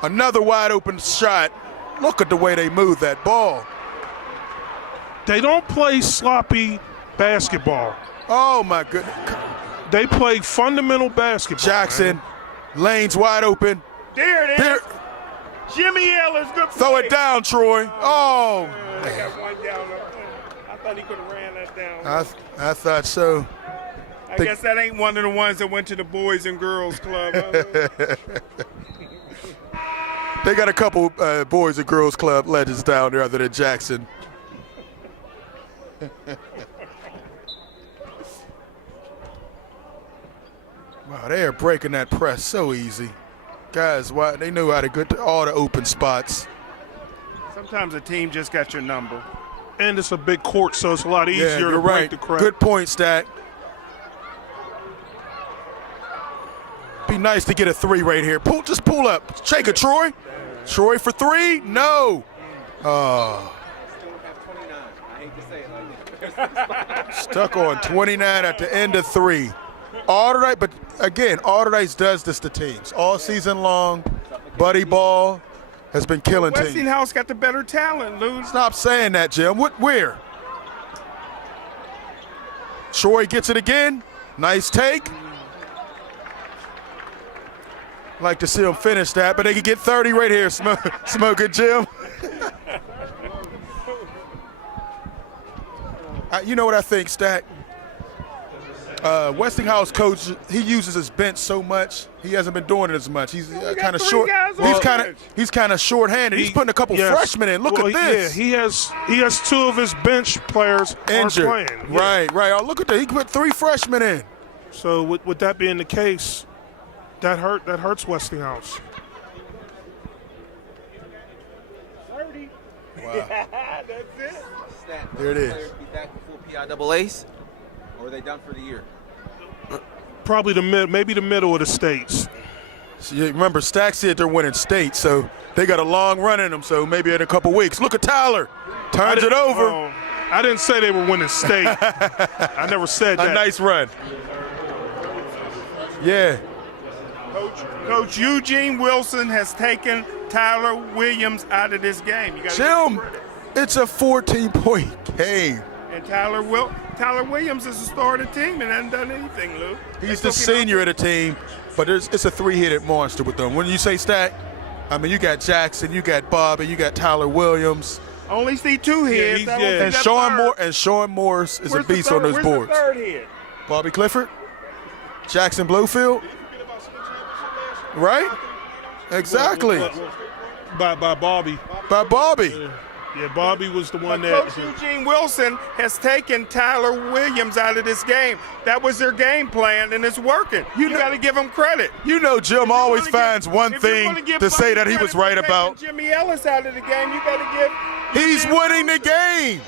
Another wide open shot. Look at the way they move that ball. They don't play sloppy basketball. Oh, my goodness. They play fundamental basketball. Jackson, man. lanes wide open. There it is. There. Jimmy Ellis, good play. Throw it down, Troy. Oh, I got one down up there. I thought he could have ran that down. I thought so. I guess that ain't one of the ones that went to the Boys and Girls Club. Huh? They got a couple Boys and Girls Club legends down there other than Jackson. Wow, they are breaking that press so easy. Guys, why they knew how to get to all the open spots. Sometimes a team just got your number. And it's a big court, so it's a lot easier Yeah, to you're break right. the crap. Good point, Stat. Be nice to get a three right here. Just pull up. Shake it, Troy. Troy for three? No. Stuck on 29 at the end of three. ALLDERDICE, but again, ALLDERDICE does this to teams. All season long, buddy ball has been killing teams. Westinghouse got the better talent, Lou. Stop saying that, Jim. Where? Troy gets it again. Nice take. Like to see him finish that, but they can get 30 right here. Smoke it, Jim. You know what I think, Stack? Westinghouse coach, he uses his bench so much. He hasn't been doing it as much. He's kind of short. He's kind of short-handed. He's putting a couple freshmen in. Look at this. Yeah, he has two of his bench players injured. Playing. Right. Oh, look at that. He put 3 freshmen in. So with that being the case, that hurts Westinghouse. 30. Wow. That's it. There it is. Be back before PIAA's, or are they done for the year? Probably maybe the middle of the states. So you remember, Stack said they're winning state, so they got a long run in them. So maybe in a couple weeks. Look at Tyler, turns it over. I didn't say they were winning state. I never said that. A nice run. Yeah. Coach Eugene Wilson has taken Tyler Williams out of this game. Jim, it's a 14-point game. And Tyler Williams is the star of the team and hasn't done anything, Lou. He's the senior of the team, but it's a 3-headed monster with them. When you say Stack, I mean, you got Jackson, you got Bobby, you got Tyler Williams. Only see 2 heads. And Sean Morris is a beast on those boards. Where's the third head? Bobby Clifford, Jackson Blowfield. Right? Exactly. By Bobby. By Bobby. Yeah, Bobby was the one Coach Eugene Wilson has taken Tyler Williams out of this game. That was their game plan, and it's working. You got to give him credit. You know Jim always finds one thing to say that he was right about. Jimmy Ellis out of the game, you got to give. He's winning the game.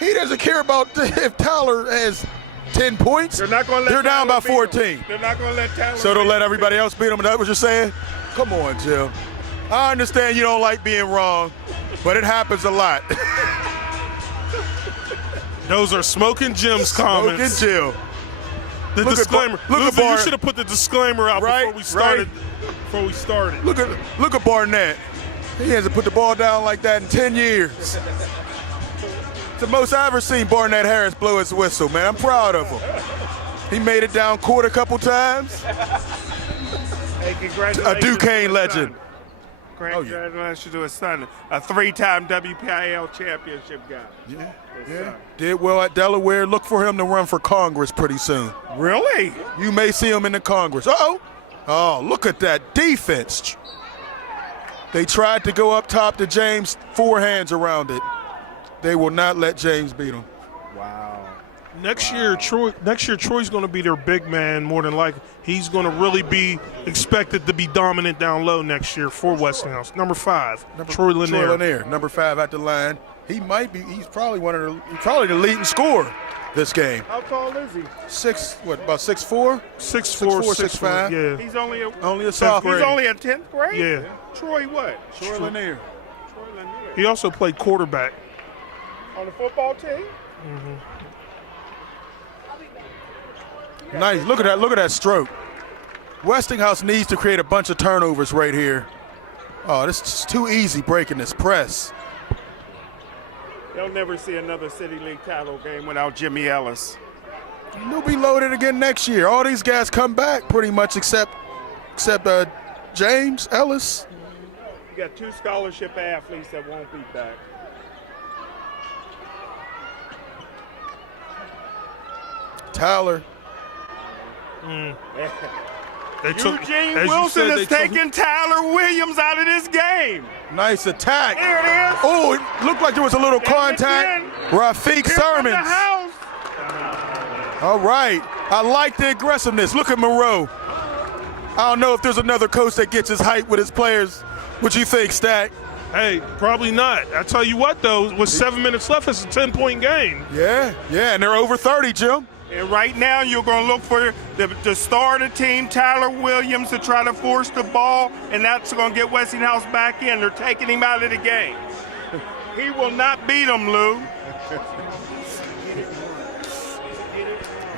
He doesn't care about if Tyler has 10 points. They're not going to let They're down by 14. They're not going to let Tyler. So they'll let everybody else beat him. Is that what you're saying? Come on, Jim. I understand you don't like being wrong, but it happens a lot. Those are Smoking Jim's comments. Smoking Jim. The disclaimer. You should have put the disclaimer out before we started. Before we started. Look at Barnett. He hasn't put the ball down like that in 10 years. It's the most I've ever seen Barnett Harris blow his whistle, man. I'm proud of him. He made it down court a couple times. Hey, congratulations. A Duquesne legend. Congratulations to his son, a 3-time WPIL championship guy. Yeah. Did well at Delaware. Look for him to run for Congress pretty soon. Really? You may see him in the Congress. Uh-oh. Oh, look at that defense. They tried to go up top to James, 4 hands around it. They will not let James beat him. Wow. Next year, Troy's going to be their big man more than likely. He's going to really be expected to be dominant down low next year for Westinghouse. Number 5, Troy Lanier. Troy Lanier, number 5 at the line. He's probably the leading scorer this game. How tall is he? About 6'4"? 6'4", 6'5". Yeah. He's only a sophomore. He's only a 10th grade? Yeah. Troy what? Troy Lanier. Troy Lanier. He also played quarterback. On the football team? Nice. Look at that stroke. Westinghouse needs to create a bunch of turnovers right here. Oh, this is too easy breaking this press. They'll never see another City League title game without Jimmy Ellis. They'll be loaded again next year. All these guys come back pretty much except James Ellis. You got 2 scholarship athletes that won't be back. Tyler. Eugene Wilson is taking Tyler Williams out of this game. Nice attack. There it is. Oh, it looked like there was a little contact. Rafiq Sermons. The house. All right. I like the aggressiveness. Look at Monroe. I don't know if there's another coach that gets his height with his players. What you think, Stack? Hey, probably not. I tell you what, though, with 7 minutes left, it's a 10-point game. Yeah, and they're over 30, Jim. And right now, you're going to look for the star of the team, Tyler Williams, to try to force the ball, and that's going to get Westinghouse back in. They're taking him out of the game. He will not beat them, Lou.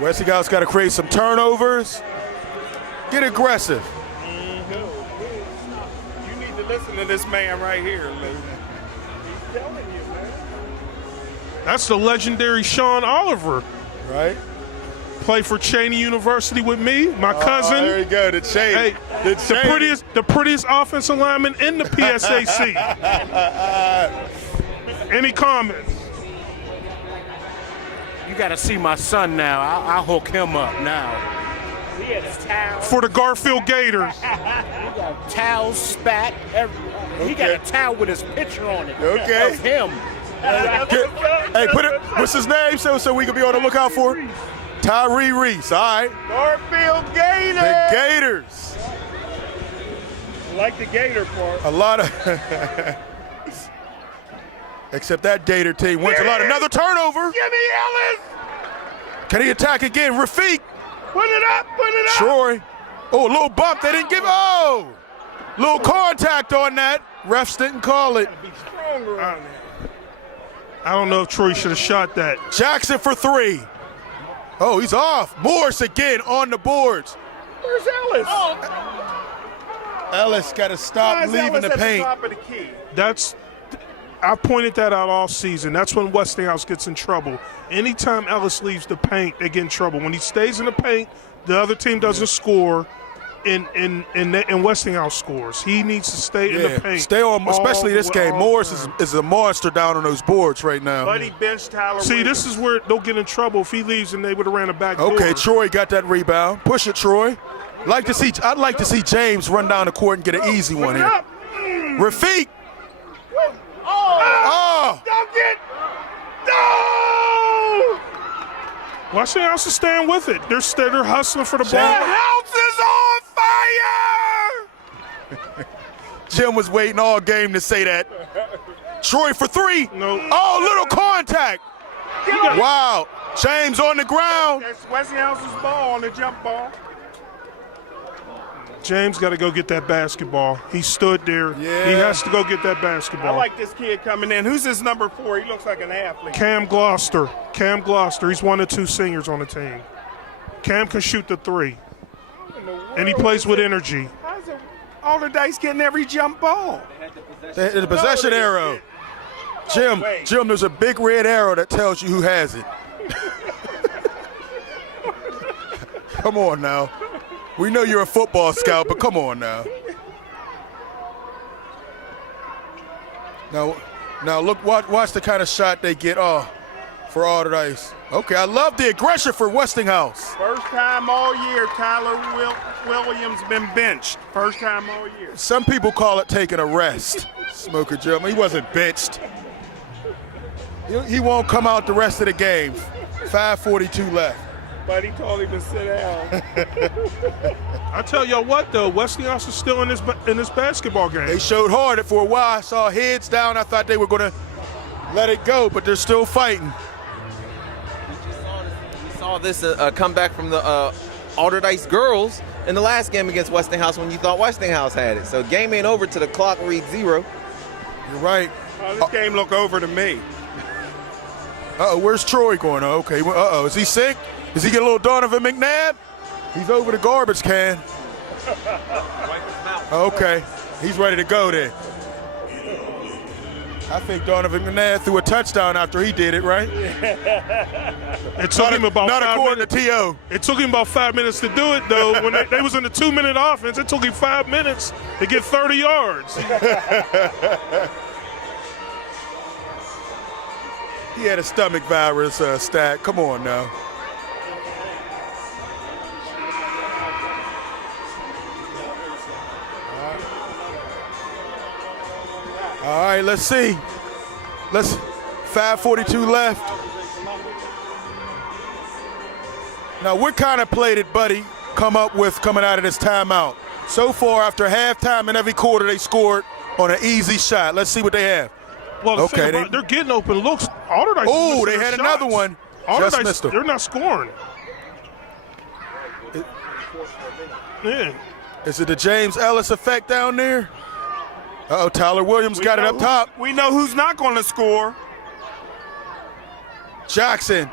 Westinghouse got to create some turnovers. Get aggressive. You need to listen to this man right here, Lou. He's telling you, man. That's the legendary Sean Oliver. Right? Played for Cheney University with me, my cousin. There you go, the Cheney. Hey, the prettiest offensive lineman in the PSAC. Any comments? You got to see my son now. I'll hook him up now. He had a towel. For the Garfield Gators. He got towels, spat, everything. He got a towel with his picture on it. Okay. Of him. Hey, put it. What's his name so we can be on the lookout for it? Tyree Reese. All right. Garfield Gators. The Gators. I like the Gator part. A lot of. Except that Gator team wins a lot. Another turnover. Jimmy Ellis. Can he attack again? Rafiq. Put it up. Troy. Oh, a little bump. They didn't give. Oh, little contact on that. Refs didn't call it. Be stronger on that. I don't know if Troy should have shot that. Jackson for 3. Oh, he's off. Morris again on the boards. Where's Ellis? Ellis got to stop leaving the paint. Top of the key? I pointed that out all season. That's when Westinghouse gets in trouble. Anytime Ellis leaves the paint, they get in trouble. When he stays in the paint, the other team doesn't score, and Westinghouse scores. He needs to stay in the paint. Stay on, especially this game. Morris is a monster down on those boards right now. But he benched Tyler See, Williams. this is where they'll get in trouble if he leaves and they would have ran a back door. Okay, Troy got that rebound. Push it, Troy. I'd like to see James run down the court and get an easy one here. Rafiq. Oh! Dunk it! No! Westinghouse is staying with it. They're hustling for the The ball. house is on fire! Jim was waiting all game to say that. Troy for 3. No. Oh, little contact. Wow. James on the ground. That's Westinghouse's ball on the jump ball. James got to go get that basketball. He stood there. Yeah. He has to go get that I basketball. like this kid coming in. Who's this number 4? He looks like an athlete. Cam Gloucester. He's one of 2 seniors on the team. Cam can shoot the 3, and he plays with energy. How's it? ALLDERDICE getting every jump ball. The possession arrow. Jim, there's a big red arrow that tells you who has it. Come on now. We know you're a football scout, but come on now. Now look, watch the kind of shot they get for ALLDERDICE. Okay, I love the aggression for Westinghouse. First time all year Tyler Williams been benched. First time all year. Some people call it taking a rest. Smoker Joe, he wasn't benched. He won't come out the rest of the game. 5:42 left. But he told him to sit down. I tell y'all what, though, Westinghouse is still in this basketball game. They showed hard for a while. I saw heads down. I thought they were going to let it go, but they're still fighting. We saw this comeback from the ALLDERDICE girls in the last game against Westinghouse when you thought Westinghouse had it. So game ain't over till the clock reads 0. You're right. This game look over to me. Uh-oh, where's Troy going? Okay, uh-oh, is he sick? Does he get a little Donovan McNabb? He's over the garbage can. Okay, he's ready to go then. I think Donovan McNabb threw a touchdown after he did it, right? It took him about not 5 according minutes. to T.O. It took him about 5 minutes to do it, though. When they was in the 2-minute offense, it took him 5 minutes to get 30 yards. He had a stomach virus, Stat. Come on now. All right, let's see. 5:42 left. Now, what kind of play did Buddy come up with coming out of this timeout? So far, after halftime in every quarter, they scored on an easy shot. Let's see what they have. Well, they're getting open looks. ALLDERDICE. Oh, they had another one. Just missed them. They're not scoring. Yeah. Is it the James Ellis effect down there? Uh-oh, Tyler Williams got it up top. We know who's not going to score. Jackson.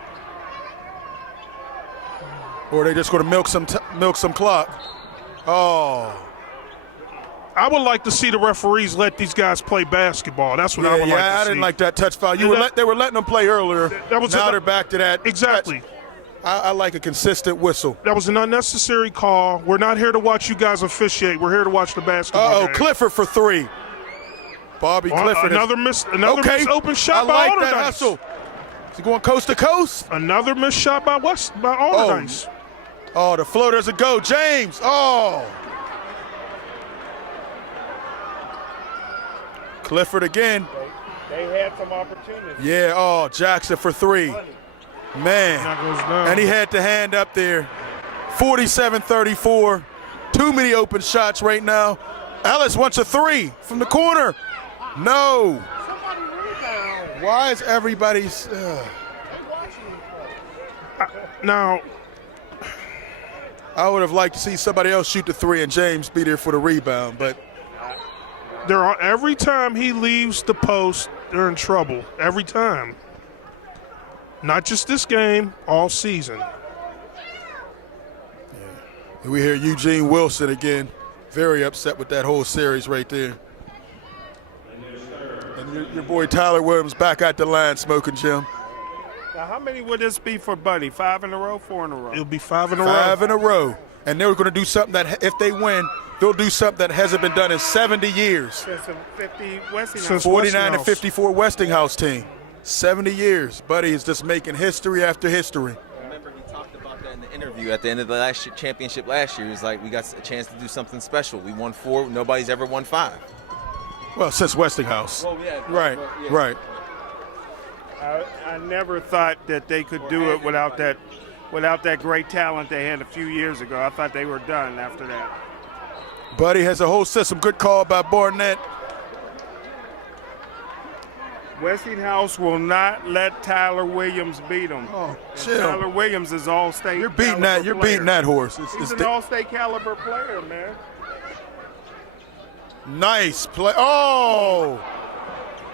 Or are they just going to milk some clock? Oh. I would like to see the referees let these guys play basketball. That's what I would like to see. Yeah, I didn't like that touch foul. They were letting them play earlier. Now they're back to that. Exactly. I like a consistent whistle. That was an unnecessary call. We're not here to watch you guys officiate. We're here to watch the basketball game. Clifford for 3. Bobby Clifford. Another missed open shot by I like ALLDERDICE. that hustle. Is he going coast to coast? Another missed shot by ALLDERDICE. Oh, the floater's a go. James. Oh. Clifford again. They had some opportunities. Yeah, Jackson for 3. Man. And he had the hand up there. 47-34. Too many open shots right now. Ellis wants a 3 from the corner. No. Why is everybody's... Now, I would have liked to see somebody else shoot the 3 and James be there for the rebound, but... every time he leaves the post, they're in trouble. Every time. Not just this game, all season. Yeah. We hear Eugene Wilson again. Very upset with that whole series right there. And your boy Tyler Williams back at the line smoking, Jim. Now, how many would this be for Buddy? 5 in a row, 4 in a row? It'll be 5 in a row. 5 in a row. And they're going to do something that, if they win, they'll do something that hasn't been done in 70 years. Since 50 Westinghouse. Since 49 and 54 Westinghouse team. 70 years. Buddy is just making history after history. Remember, he talked about that in the interview at the end of the championship last year. He was like, we got a chance to do something special. We won 4. Nobody's ever won 5. Well, since Westinghouse. Well, yeah, right, yeah. Right. I never thought that they could do it without that great talent they had a few years ago. I thought they were done after that. Buddy has a whole system. Good call by Barnett. Westinghouse will not let Tyler Williams beat them. Oh, chill. Tyler Williams is all-state. You're beating that horse. He's an all-state caliber player, man. Nice play. Oh.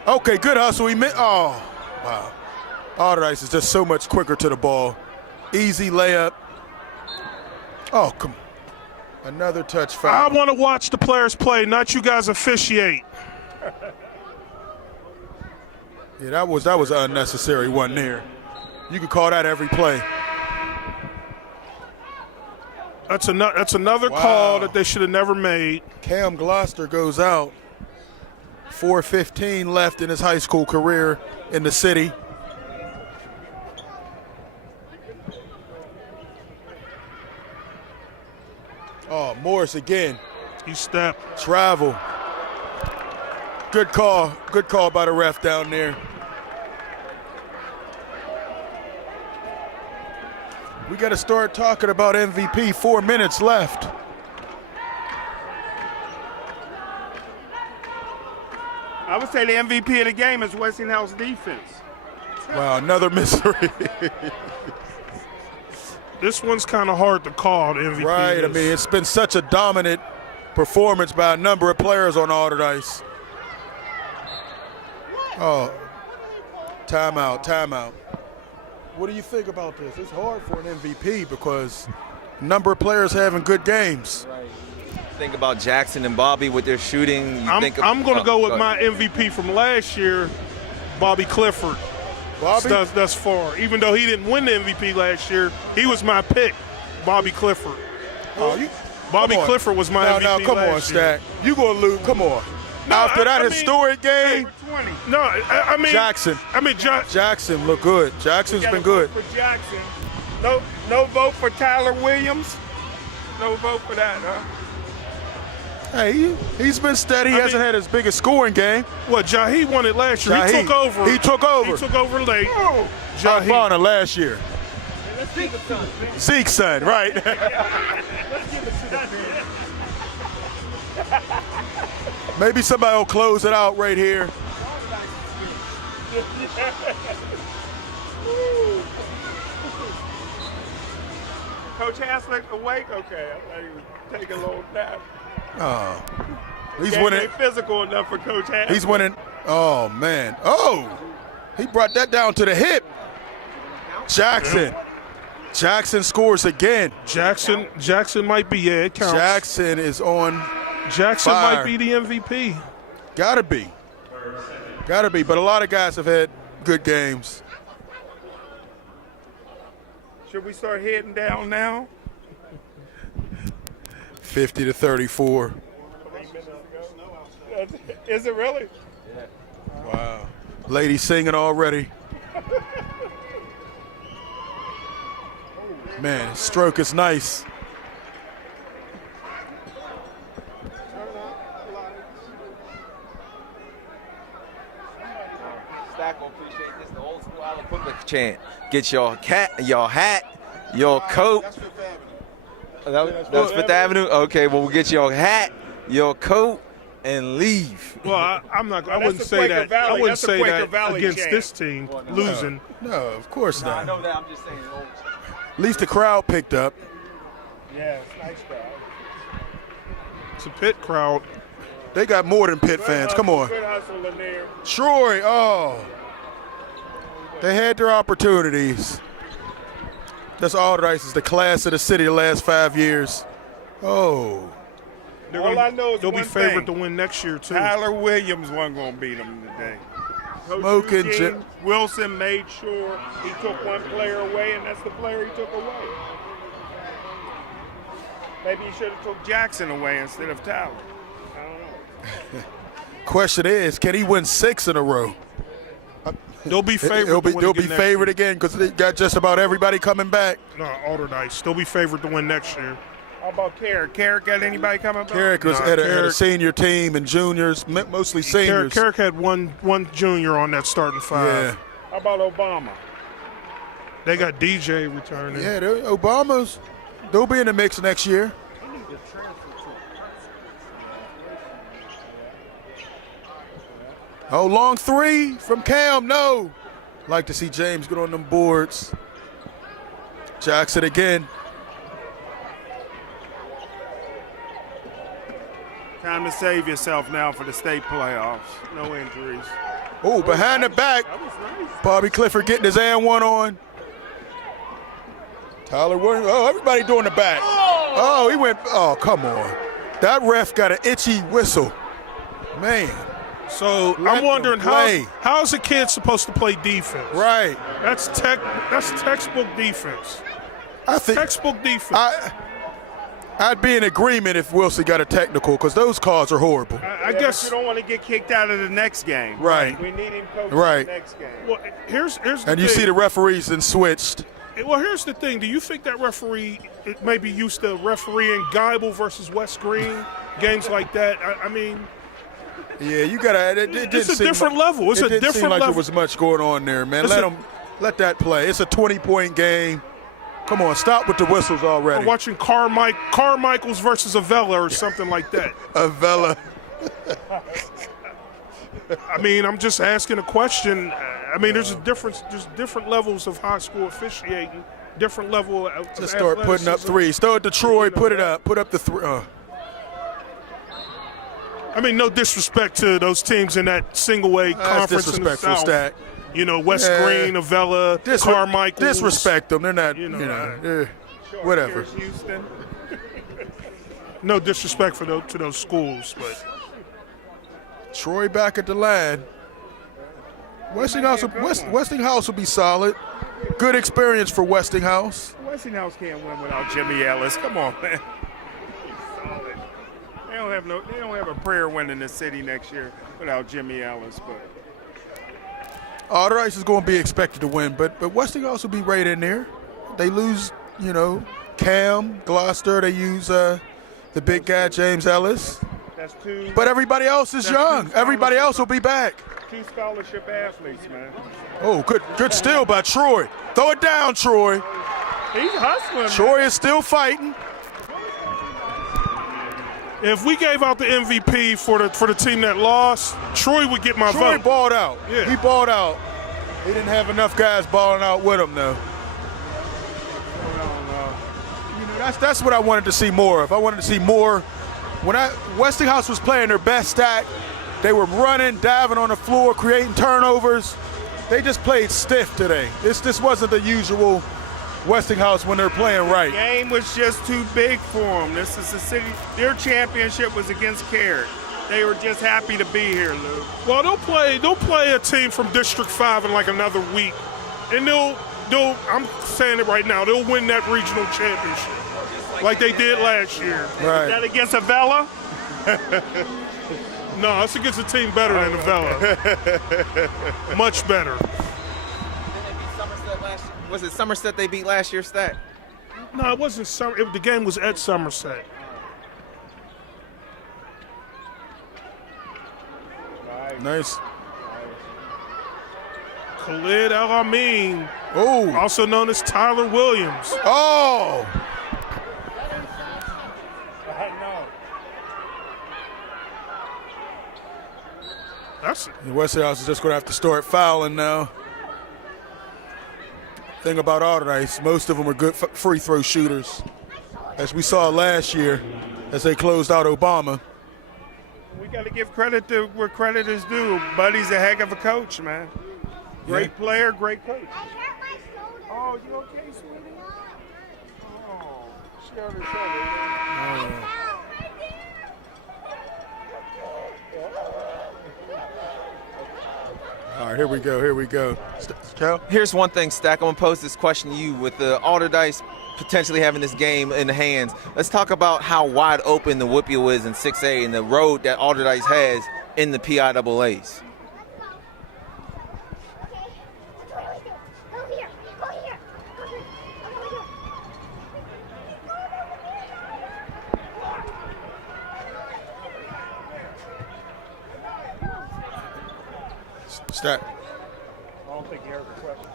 Okay, good hustle. Oh, wow. ALLDERDICE is just so much quicker to the ball. Easy layup. Oh, come on. Another touch foul. I want to watch the players play, not you guys officiate. Yeah, that was an unnecessary one there. You could call that every play. That's another call that they should have never made. Cam Gloucester goes out. 4:15 left in his high school career in the city. Oh, Morris again. He stepped. Travel. Good call. Good call by the ref down there. We got to start talking about MVP. 4 minutes left. I would say the MVP of the game is Westinghouse defense. Wow, another mystery. This one's kind of hard to call the MVP. Right, I mean, it's been such a dominant performance by a number of players on ALLDERDICE. Oh, timeout, timeout. What do you think about this? It's hard for an MVP because a number of players having good games. Think about Jackson and Bobby with their shooting. I'm going to go with my MVP from last year, Bobby Clifford. Bobby? Thus far. Even though he didn't win the MVP last year, he was my pick, Bobby Clifford. Bobby Clifford was my MVP now, come on, last year. Stack. You going to lose. Come on. No, After that I mean, historic game, no, I mean Jackson. Jackson looked good. Jackson's been good. For Jackson. No vote for Tyler Williams. No vote for that, huh? Hey, he's been steady. He hasn't had his biggest scoring game. What, Jahi won it last year. Jahi. He took over. He took over. He took over late. Jahi Bonner last year. Zeke's son, right. Maybe somebody will close it out right here. Coach Haslett awake? Okay, I thought he was taking a little nap. Oh, he's Game winning. ain't physical enough for Coach Haslett. He's winning. Oh, man. Oh, he brought that down to the hip. Jackson. Jackson scores again. Jackson might be, yeah, it counts. Jackson is on Jackson fire. might be the MVP. Gotta be. Gotta be. But a lot of guys have had good games. Should we start heading down now? 50-34. Is it really? Wow. Ladies singing already. Man, stroke is nice. Stack will appreciate this. The old school Allen Quickly chant. Get your hat, your coat. That's Fifth Avenue? Okay, well, we'll get your hat, your coat, and leave. Well, I wouldn't the say Quaker that. Valley. I wouldn't That's the say Quaker that Valley against chant. this team losing. No, of course I not. know that. I'm just saying. At least the crowd picked up. Yeah, it's nice crowd. It's a pit crowd. They got more than Pitt fans. Come on. Good hustle in there. Troy, oh. They had their opportunities. That's ALLDERDICE is the class of the city the last 5 years. Oh. All I know is They'll be one favored thing. to win next year, too. Tyler Williams wasn't going to beat him today. Coach Smoking Eugene Wilson made sure he took one player away, and that's the player he took away. Maybe he should have took Jackson away instead of Tyler. I don't know. Question is, can he win 6 in a row? They'll be favored. They'll be favored again because they got just about everybody coming back. No, ALLDERDICE. They'll be favored to win next year. How about Carrick? Carrick got anybody coming back? Carrick was had a senior team and juniors, mostly seniors. Carrick had one junior on that starting five. Yeah. How about Obama? They got DJ returning. Yeah, Obama's, they'll be in the mix next year. Oh, long three from Cam, no. Like to see James get on them boards. Jackson again. Time to save yourself now for the state playoffs. No injuries. Oh, behind the back. That was nice. Bobby Clifford getting his and one on. Tyler Williams. Oh, everybody doing the back. Oh, he went. Oh, come on. That ref got an itchy whistle. Man. So Let I'm wondering them play. how's a kid supposed to play defense? Right. That's textbook defense. I think Textbook defense. I'd be in agreement if Wilson got a technical because those calls are horrible. I guess you don't want to get kicked out of the next game. Right. We need him coaching Right. the next game. well, here's the And you thing. see the referees and switched. Well, here's the thing. Do you think that referee may be used to refereeing Geibel versus West Green, games like that? I mean, Yeah, you gotta. It didn't it's a seem different level. It's it a didn't different seem like level. there was much going on there, man. It's Let that play. It's a 20-point game. Come on, stop with the whistles already. I'm watching Carmichaels versus Avella or something like that. Avella. I mean, I'm just asking a question. I mean, there's a difference. There's different levels of high school officiating, different level of Just start putting up athleticism. threes. Throw it to Troy. Put it up. Put up the three. I mean, no disrespect to those teams in that single A That's conference in the disrespectful, South. Stack. You know, West Yeah. Green, Avella, Carmichaels. Disrespect them. They're not. You know, Whatever. Here's Houston. No disrespect to those schools, but Troy back at the line. Westinghouse will be solid. Good experience for Westinghouse. Westinghouse can't win without Jimmy Ellis. Come on, man. Solid. They don't have a prayer win in the city next year without Jimmy Ellis, but. Alderdice is going to be expected to win, but Westinghouse will be right in there. They lose, Cam, Gloucester. They use the big guy, James Ellis. That's two. But everybody else is young. Everybody else will be back. Two scholarship athletes, man. Oh, good steal by Troy. Throw it down, Troy. He's hustling. Troy is still fighting. if we gave out the MVP for the team that lost, Troy would get my Troy vote. balled out. Yeah. He balled out. He didn't have enough guys balling out with him, though. That's what I wanted to see more of. I wanted to see more. When Westinghouse was playing their best stack, they were running, diving on the floor, creating turnovers. They just played stiff today. This wasn't the usual Westinghouse when they're playing right. The game was just too big for them. This is the city. Their championship was against Carrot. They were just happy to be here, Lou. Well, they'll play a team from District 5 in like another week, and they'll I'm saying it right now, they'll win that regional championship like they did last year. Right. Is that against Avella? No, it's against a team better than Avella. Much better. Was it Somerset they beat last year, Stat? No, it wasn't the game was at Somerset. Nice. Khalid El-Amin, Oh. also known as Tyler Williams. Oh. That's Westinghouse is just going to have to start fouling now. Thing about Alderdice, most of them are good free throw shooters, as we saw last year as they closed out Obama. We got to give credit to where credit is due. Buddy's a heck of a coach, man. Great player, great coach. Oh, you okay, sweetie? Oh, she on her shoulder. All right, here we go. Cal? Here's one thing, Stack. I'm going to pose this question to you. With the Alderdice potentially having this game in the hands, let's talk about how wide open the Whippeal is in 6A and the road that Alderdice has in the PIAAs. Stat. I don't think you heard the question.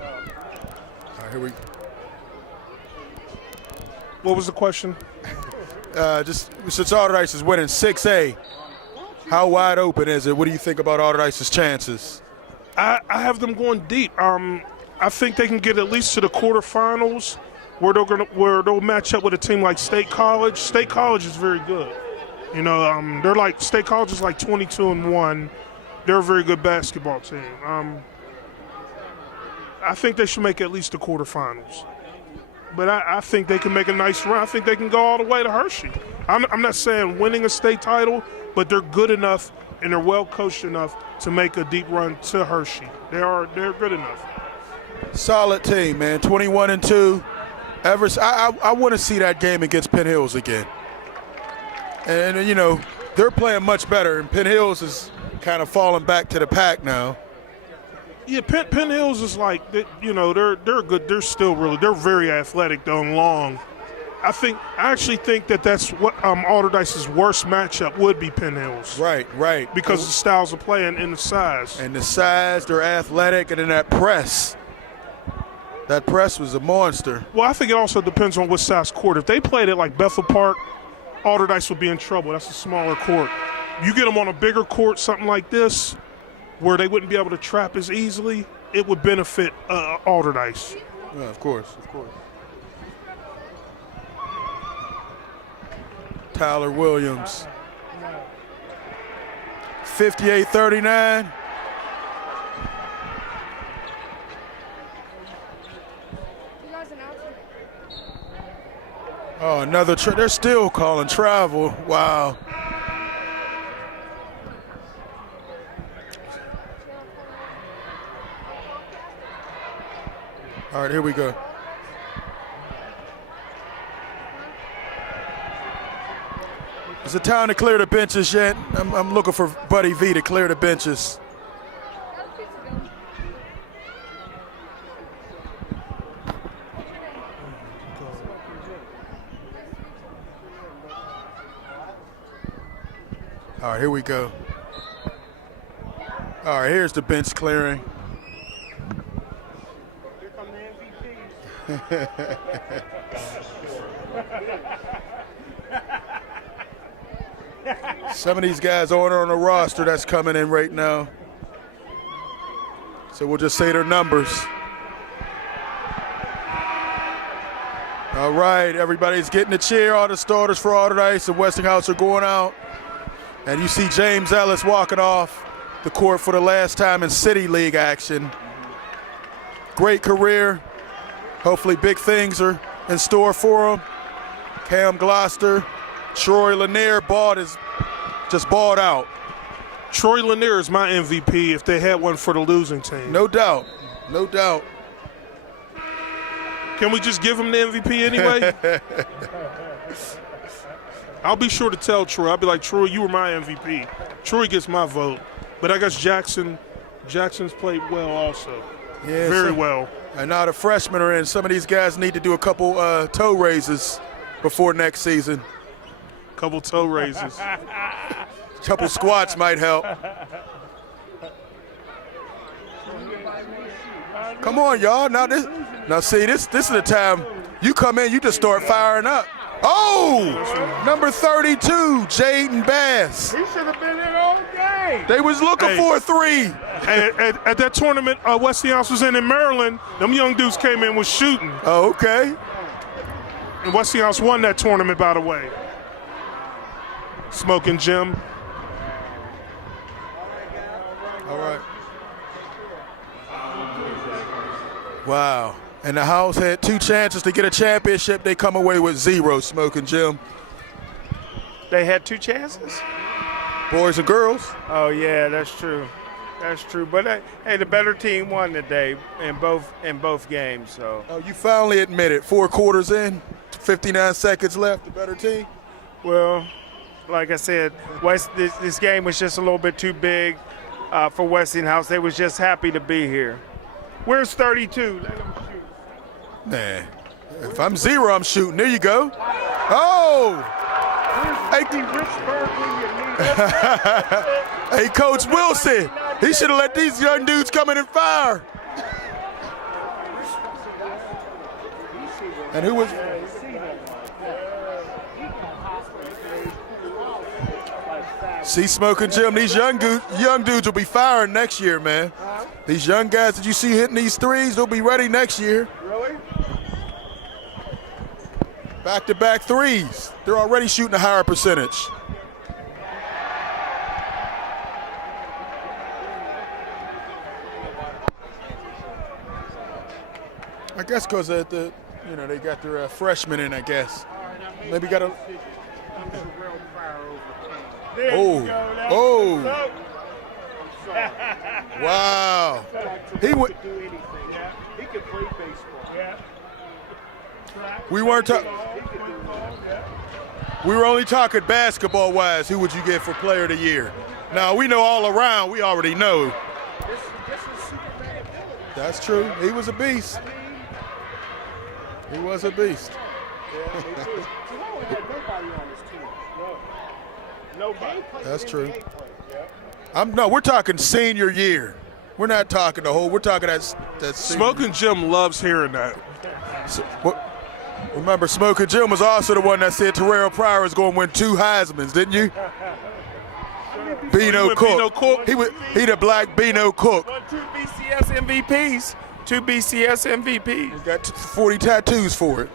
All right, here we what was the question? just since Alderdice is winning 6A, how wide open is it? What do you think about Alderdice's chances? I have them going deep. I think they can get at least to the quarterfinals, where they'll match up with a team like State College. State College is very good. You know, they're like State College is like 22-1. They're a very good basketball team. I think they should make at least the quarterfinals. But I think they can make a nice run. I think they can go all the way to Hershey. I'm not saying winning a state title, but they're good enough and they're well coached enough to make a deep run to Hershey. They're good enough. Solid team, man. 21-2. I want to see that game against Penn Hills again. And, you know, they're playing much better, and Penn Hills is kind of falling back to the pack now. Yeah, Penn Hills is like, you know, they're good. They're still they're very athletic though and long. I actually think that's what Alderdice's worst matchup would be Penn Hills. Right. Because the styles of play and the size. And the size, they're athletic, and then that press. That press was a monster. Well, I think it also depends on what size court. If they played it like Bethel Park, Alderdice would be in trouble. That's a smaller court. You get them on a bigger court, something like this, where they wouldn't be able to trap as easily, it would benefit Alderdice. Yeah, of course. Tyler Williams. 58-39. Oh, another they're still calling travel. Wow. All right, here we go. Is it time to clear the benches yet? I'm looking for Buddy V to clear the benches. All right, here we go. All right, here's the bench clearing. Here come the MVP. Some of these guys aren't on the roster that's coming in right now. So we'll just say their numbers. All right, everybody's getting a cheer. All the starters for Alderdice and Westinghouse are going out. And you see James Ellis walking off the court for the last time in City League action. Great career. Hopefully big things are in store for him. Cam Gloucester, Troy Lanier just balled out. Troy Lanier is my MVP if they had one for the losing team. No doubt. Can we just give him the MVP anyway? I'll be sure to tell Troy. I'll be like, Troy, you were my MVP. Troy gets my vote. But I guess Jackson's played well also. Yeah, very well. And now the freshmen are in. Some of these guys need to do a couple toe raises before next season. Couple toe raises. Couple squats might help. Come on, y'all. Now see, this is the time you come in, you just start firing up. Oh, number 32, Jaden Bass. He should have been in all game. They was looking for a three. At that tournament Westinghouse was in Maryland, them young dudes came in was shooting. Oh, okay. And Westinghouse won that tournament, by the way. Smoking Jim. All right. Wow. And the House had 2 chances to get a championship. They come away with 0, Smoking Jim. They had 2 chances? Boys and girls. Oh, yeah, that's true. That's true. But, hey, the better team won today in both games. So. Oh, you finally admit it. 4 quarters in, 59 seconds left, the better team? Well, like I said, this game was just a little bit too big for Westinghouse. They was just happy to be here. Where's 32? Let them shoot. Nah. If I'm 0, I'm shooting. There you go. Oh! Hey, Coach Wilson. He should have let these young dudes come in and fire. And who was? See, Smoking Jim, these young dudes will be firing next year, man. These young guys that you see hitting these threes, they'll be ready next year. Really? Back-to-back threes. They're already shooting a higher percentage. I guess because they got their freshmen in, I guess. Maybe got a. Oh. Wow. He would. He could play baseball. Yeah. We weren't We were only talking basketball-wise. Who would you get for Player of the Year? Now, we know all around. We already know. That's true. He was a beast. He was a beast. Nobody. That's true. No, we're talking senior year. We're not talking the whole. We're talking that Smoking Jim loves hearing that. Remember, Smoking Jim was also the one that said Terrell Pryor is going to win 2 Heismans, didn't you? Bino Cook. He the black Bino Cook. 2 BCS MVPs. 2 BCS MVPs. He got 40 tattoos for it.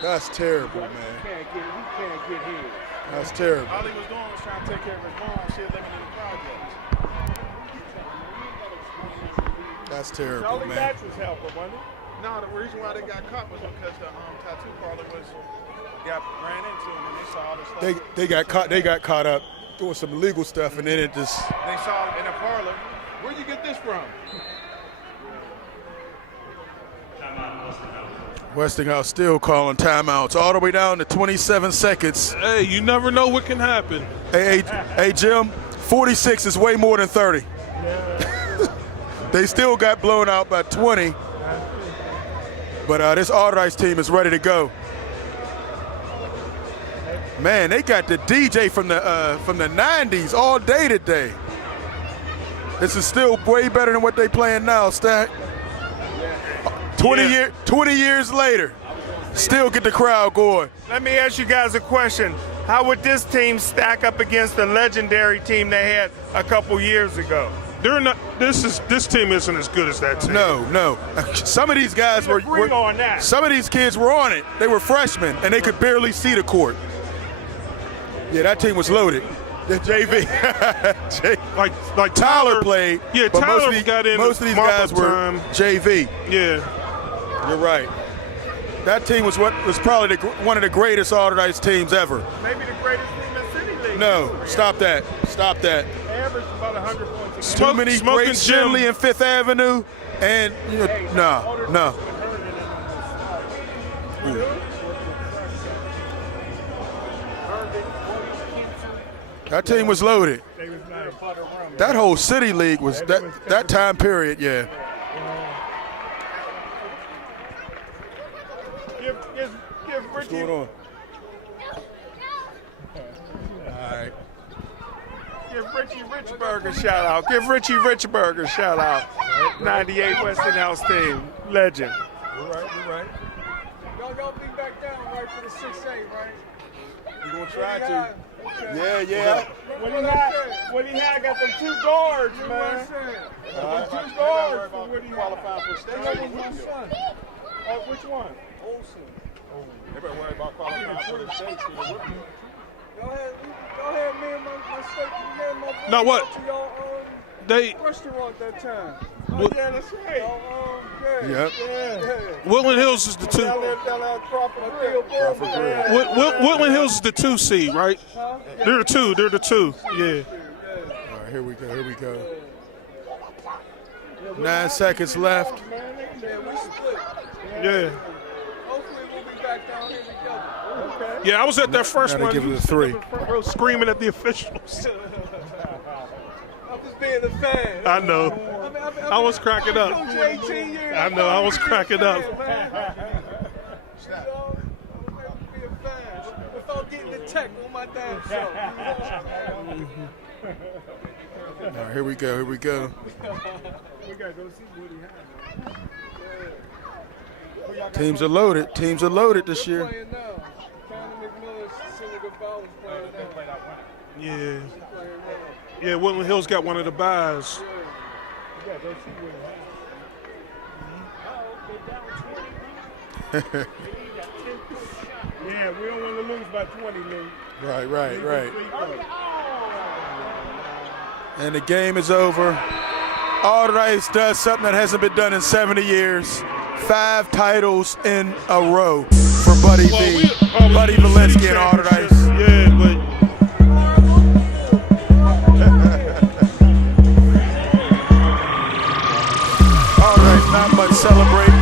That's terrible, man. We can't get here. That's terrible. All he was doing was trying to take care of his mom. She living in the projects. That's terrible, Charlie man. Batch was helping, wasn't he? No, the reason why they got caught was because the tattoo parlor ran into him and they saw all this stuff. They got caught up doing some illegal stuff, and then it just. They saw in the parlor. Where'd you get this from? Westinghouse still calling timeouts all the way down to 27 seconds. Hey, you never know what can happen. Hey, Jim, 46 is way more than 30. They still got blown out by 20. But this ALLDERDICE team is ready to go. Man, they got the DJ from the 90s all day today. This is still way better than what they playing now, Stack. 20 years later, still get the crowd going. Let me ask you guys a question. How would this team stack up against the legendary team they had a couple years ago? They're not. This team isn't as good as that team. No. Some of these guys were on that. Some of these kids were on it. They were freshmen and they could barely see the court. Yeah, that team was loaded. The JV. like Tyler played. Yeah, but Tyler got in. Most of these guys were time. JV. Yeah. You're right. That team was probably one of the greatest ALLDERDICE teams ever. Maybe the greatest team in City League. No, stop that. Stop that. They averaged about 100 points a Too game. many Smoking great Jim. Finley and Fifth Avenue, and no. That team was loaded. That whole City League was that time period, yeah. Give What's Richie, going on? All right. give Richie Richburg a shout out. Give Richie Richburg a shout out. 98 Westinghouse team, legend. You're right. Y'all be back down right for the 6-8, right? We're gonna try to. Yeah. What he had got them 2 guards, man. Them 2 guards. What he Qualifying for state. That was my son. Which one? Olsen. Everybody worried about qualifying for the state. Go ahead, me and my state, me and my brother Now what? went to your They restaurant that time. Oh, yeah, that's right. Yeah. Yep. Woodland Hills is the 2. Down there, Crawford Grill. Woodland Hills is the 2 seed, right? They're the 2. Yeah. All right, here we go. 9 seconds left. Yeah, we split. Yeah. Hopefully we'll be back down here together. Yeah, I was at that first Gotta one. give it a 3. Screaming at the officials. I'm just being a fan. I know. I was cracking up. Coach 18 years. I know. I was cracking up. If I'm getting the tech on my damn show. All right, here we go. We gotta go see Woody High. Teams are loaded this year. Playing now. Conor McMillan's Seneca Bowles playing now. Yeah. Yeah, Woodland Hills got one of the buys. We gotta go see Woody High. Yeah, we don't want to lose by 20, Lou. Right. And the game is over. ALLDERDICE does something that hasn't been done in 70 years. 5 titles in a row for Buddy V. Buddy Valensky and ALLDERDICE. Yeah, but ALLDERDICE, not much celebrating.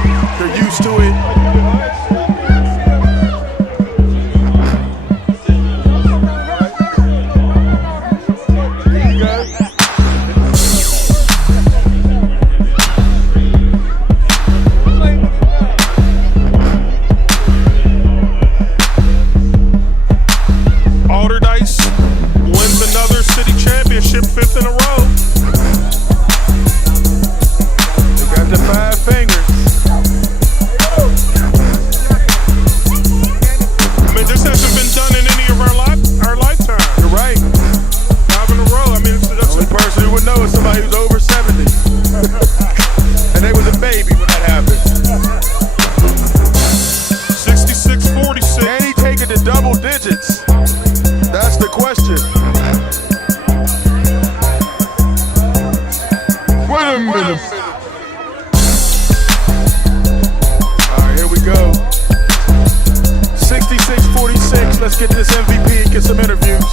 in double digits? That's the question. Wait a minute. All right, here we go. 66-46. Let's get this MVP and get some interviews.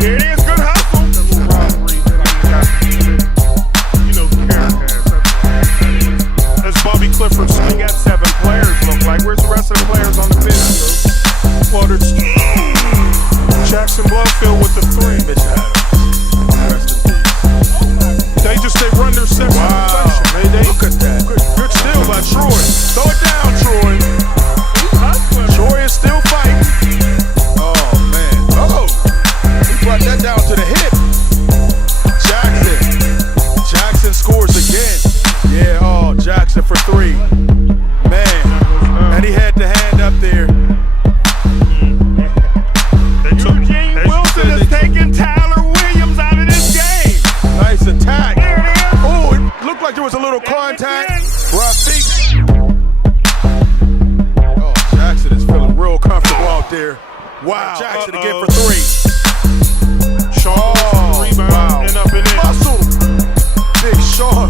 Here it is, good hustle. That little robbery that that's Bobby Clifford. We got 7 players, look like. Where's the rest of the players on the pitch? Well, there's Jackson Bluffield with the 3. Mitch Adams. Rest in peace. They run their second possession. They Look at that. Good steal by Troy. Throw it down, Troy. Troy is still fighting. Oh, man. Oh, he brought that down to the hip. Jackson scores again. Yeah, oh, Jackson for 3. Man, and he had the hand up there. Eugene Wilson is taking Tyler Williams out of this game. Nice attack. There it is. Oh, it looked like there was a little contact. Rafiq. Oh, Jackson is feeling real comfortable out there. Wow. Jackson again for 3. Shaw rebound wow. and up and in. Muscle. Big Shaw.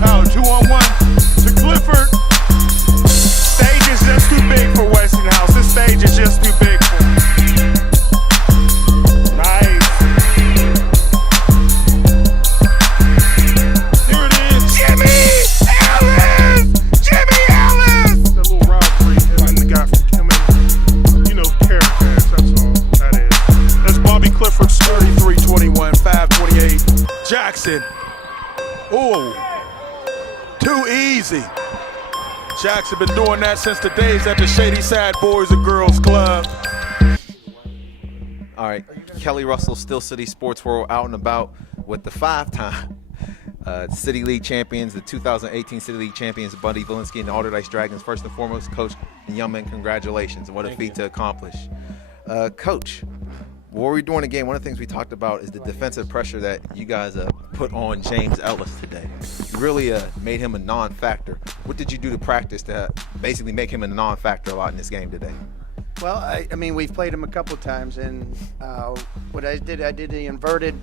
Now 2-on-1 to Clifford. Stage is just too big for Westinghouse. This stage is just too big for him. Nice. Here it is. Jimmy Ellis! Jimmy Ellis! That little robbery and the guy from Caracas. That's all that is. That's Bobby Clifford's 33-21, 5-28. Jackson. Oh, too easy. Jackson been doing that since the days at the Shady Side Boys and Girls Club. All right, Kelly Russell, Steel City Sports World, out and about with the 5-time City League champions, the 2018 City League champions, Buddy Valinsky and the ALLDERDICE Dragons. First and foremost, Coach and young men, congratulations. What a feat to accomplish. Coach, what we're doing again, one of the things we talked about is the defensive pressure that you guys put on James Ellis today. You really made him a non-factor. What did you do to practice to basically make him a non-factor a lot in this game today? Well, I mean, we've played him a couple times, and what I did the inverted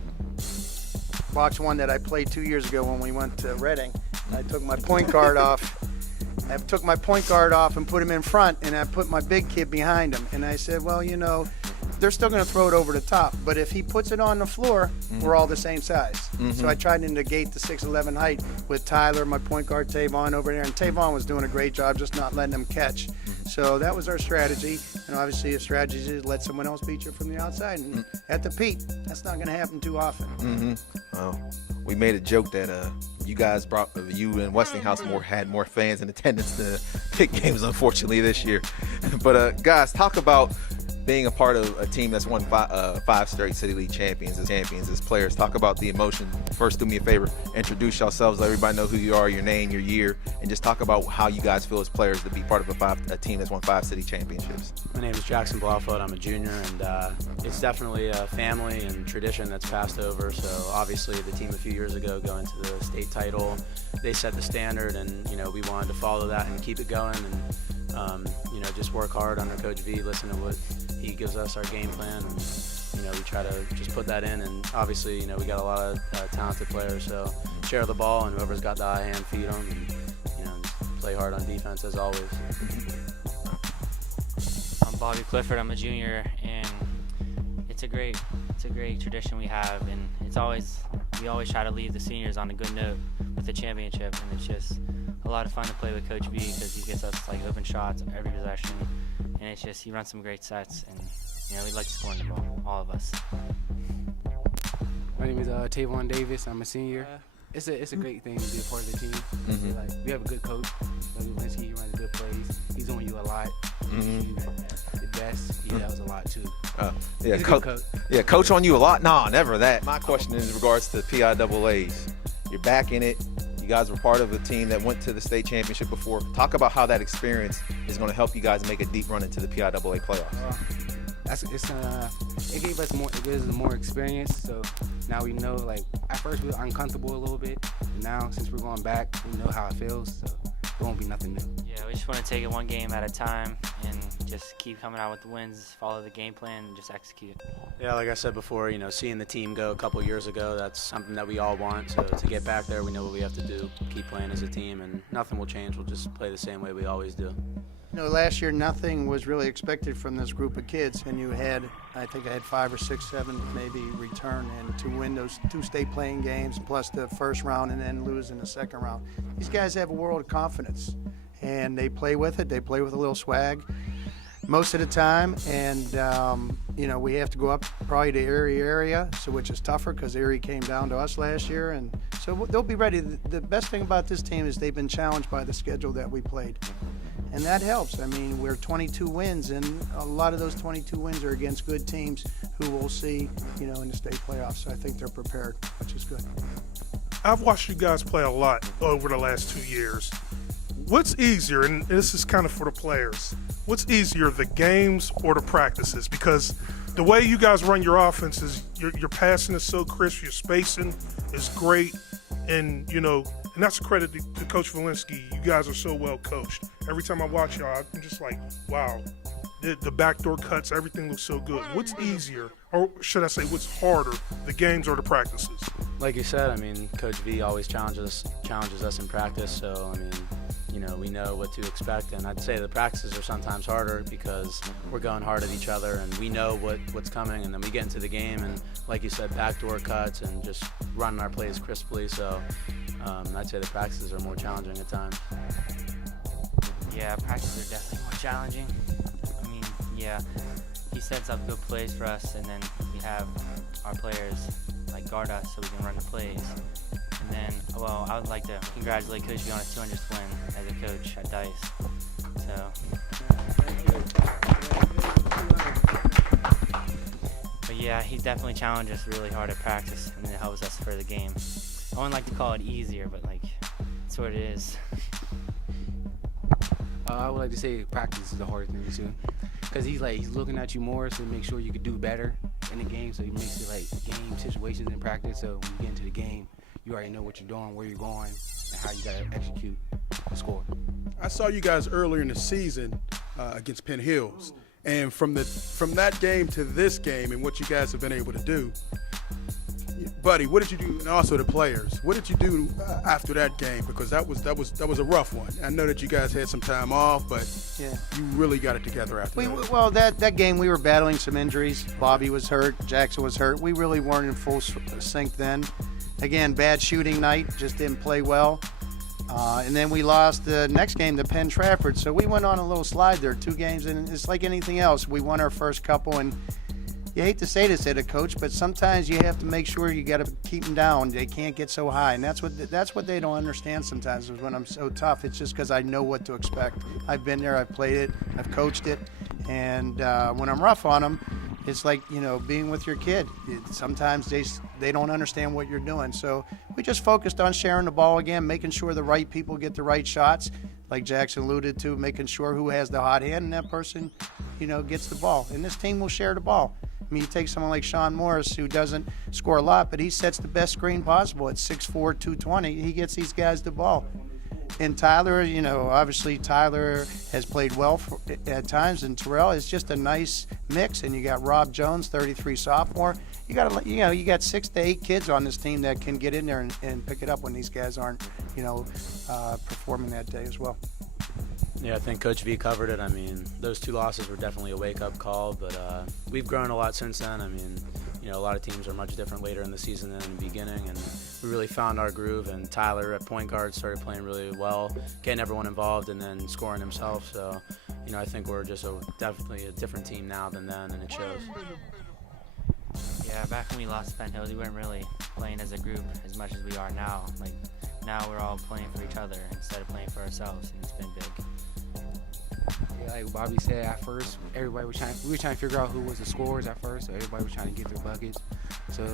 box one that I played 2 years ago when we went to Reading. I took my point guard off. I took my point guard off and put him in front, and I put my big kid behind him. And I said, well, you know, they're still going to throw it over the top, but if he puts it on the floor, we're all the same size. So I tried to negate the 6'11" height with Tyler, my point guard Tavon over there, and Tavon was doing a great job just not letting him catch. So that was our strategy, and obviously the strategy is let someone else beat you from the outside. And at the peak, that's not going to happen too often. Well, we made a joke that you guys brought, you and Westinghouse had more fans in attendance to pick games, unfortunately, this year. But guys, talk about being a part of a team that's won 5 straight City League champions as players. Talk about the emotion. First, do me a favor, introduce yourselves, let everybody know who you are, your name, your year, and just talk about how you guys feel as players to be part of a team that's won 5 city championships. My name is Jackson Blaufield. I'm a junior, and it's definitely a family and tradition that's passed over. So obviously the team a few years ago going to the state title, they set the standard, and we wanted to follow that and keep it going, and just work hard under Coach V, listen to what he gives us, our game plan, and we try to just put that in. And obviously we got a lot of talented players, so share the ball, and whoever's got the high hand, feed them, and play hard on defense as always. I'm Bobby Clifford. I'm a junior, and it's a great tradition we have, and we always try to leave the seniors on a good note with the championship, and it's just a lot of fun to play with Coach V because he gets us open shots every possession, and he runs some great sets, and we like scoring the ball, all of us. My name is Tavon Davis. I'm a senior. It's a great thing to be a part of the team. We have a good coach. He runs good plays. He's on you a lot. The best. He does a lot too. Coach on you a lot? Nah, never that. My question is in regards to PIAAs. You're back in it. You guys were part of a team that went to the state championship before. Talk about how that experience is going to help you guys make a deep run into the PIAA playoffs. It gives us more experience. So Now we know, like, at first we were uncomfortable a little bit. And now, since we're going back, we know how it feels, so it won't be nothing new. Yeah, we just want to take it one game at a time and just keep coming out with the wins, follow the game plan, and just execute. Yeah, like I said before, seeing the team go a couple years ago, that's something that we all want. So to get back there, we know what we have to do, keep playing as a team, and nothing will change. We'll just play the same way we always do. Last year nothing was really expected from this group of kids, and I think I had 5 or 6, 7 maybe return, and to win those 2 state playing games plus the first round and then lose in the second round. These guys have a world of confidence, and they play with it. They play with a little swag most of the time, and we have to go up probably to Erie area, so which is tougher because Erie came down to us last year, and so they'll be ready. The best thing about this team is they've been challenged by the schedule that we played. And that helps. I mean, we're 22 wins, and a lot of those 22 wins are against good teams who we'll see, in the state playoffs. So I think they're prepared, which is good. I've watched you guys play a lot over the last 2 years. What's easier, and this is kind of for the players, what's easier, the games or the practices? Because the way you guys run your offense is your passing is so crisp, your spacing is great, and, and that's a credit to Coach Walensky. You guys are so well coached. Every time I watch y'all, I'm just like, wow, the backdoor cuts, everything looks so good. What's easier, or should I say what's harder, the games or the practices? Like you said, Coach V always challenges us in practice, so, we know what to expect, and I'd say the practices are sometimes harder because we're going hard at each other, and we know what's coming, and then we get into the game, and like you said, backdoor cuts and just running our plays crisply, so I'd say the practices are more challenging at times. Yeah, practices are definitely more challenging. He sets up good plays for us, and then we have our players guard us so we can run the plays. And then, I would like to congratulate Coach V on his 200th win as a coach at DICE. But yeah, he definitely challenged us really hard at practice, and it helps us for the game. I wouldn't like to call it easier, but that's what it is. I would like to say practice is the hardest thing too, because he's looking at you more to make sure you could do better in the game. So he makes it game situations in practice. So when you get into the game, you already know what you're doing, where you're going, and how you got to execute the score. I saw you guys earlier in the season against Penn Hills, and from that game to this game and what you guys have been able to do, buddy, what did you do? And also the players, what did you do after that game? Because that was a rough one. I know that you guys had some time off, but yeah, you really got it together after that. Well, that game we were battling some injuries. Bobby was hurt. Jackson was hurt. We really weren't in full sync then. Again, bad shooting night. Just didn't play well. And then we lost the next game to Penn Trafford. So we went on a little slide there, 2 games, and it's like anything else. We won our first couple, and you hate to say this at a coach, but sometimes you have to make sure you got to keep them down. They can't get so high, and that's what they don't understand sometimes is when I'm so tough. It's just because I know what to expect. I've been there, I've played it, I've coached it, and when I'm rough on them, it's like being with your kid. Sometimes they don't understand what you're doing. So we just focused on sharing the ball again, making sure the right people get the right shots, like Jackson alluded to, making sure who has the hot hand and that person, gets the ball. And this team will share the ball. I mean, you take someone like Sean Morris, who doesn't score a lot, but he sets the best screen possible at 6'4", 220. He gets these guys the ball. And Tyler, obviously Tyler has played well at times, and Terrell is just a nice mix. And you got Rob Jones, 33 sophomore. You got 6 to 8 kids on this team that can get in there and pick it up when these guys aren't, performing that day as well. Yeah, I think Coach V covered it. Those 2 losses were definitely a wake-up call, but we've grown a lot since then. A lot of teams are much different later in the season than in the beginning, and we really found our groove, and Tyler at point guard started playing really well, getting everyone involved and then scoring himself. So, I think we're just definitely a different team now than then, and it shows. Yeah, back when we lost Penn Hills, we weren't really playing as a group as much as we are now. Now we're all playing for each other instead of playing for ourselves, and it's been big. Yeah, like Bobby said, at first, we were trying to figure out who was the scorers at first, so everybody was trying to get their buckets. So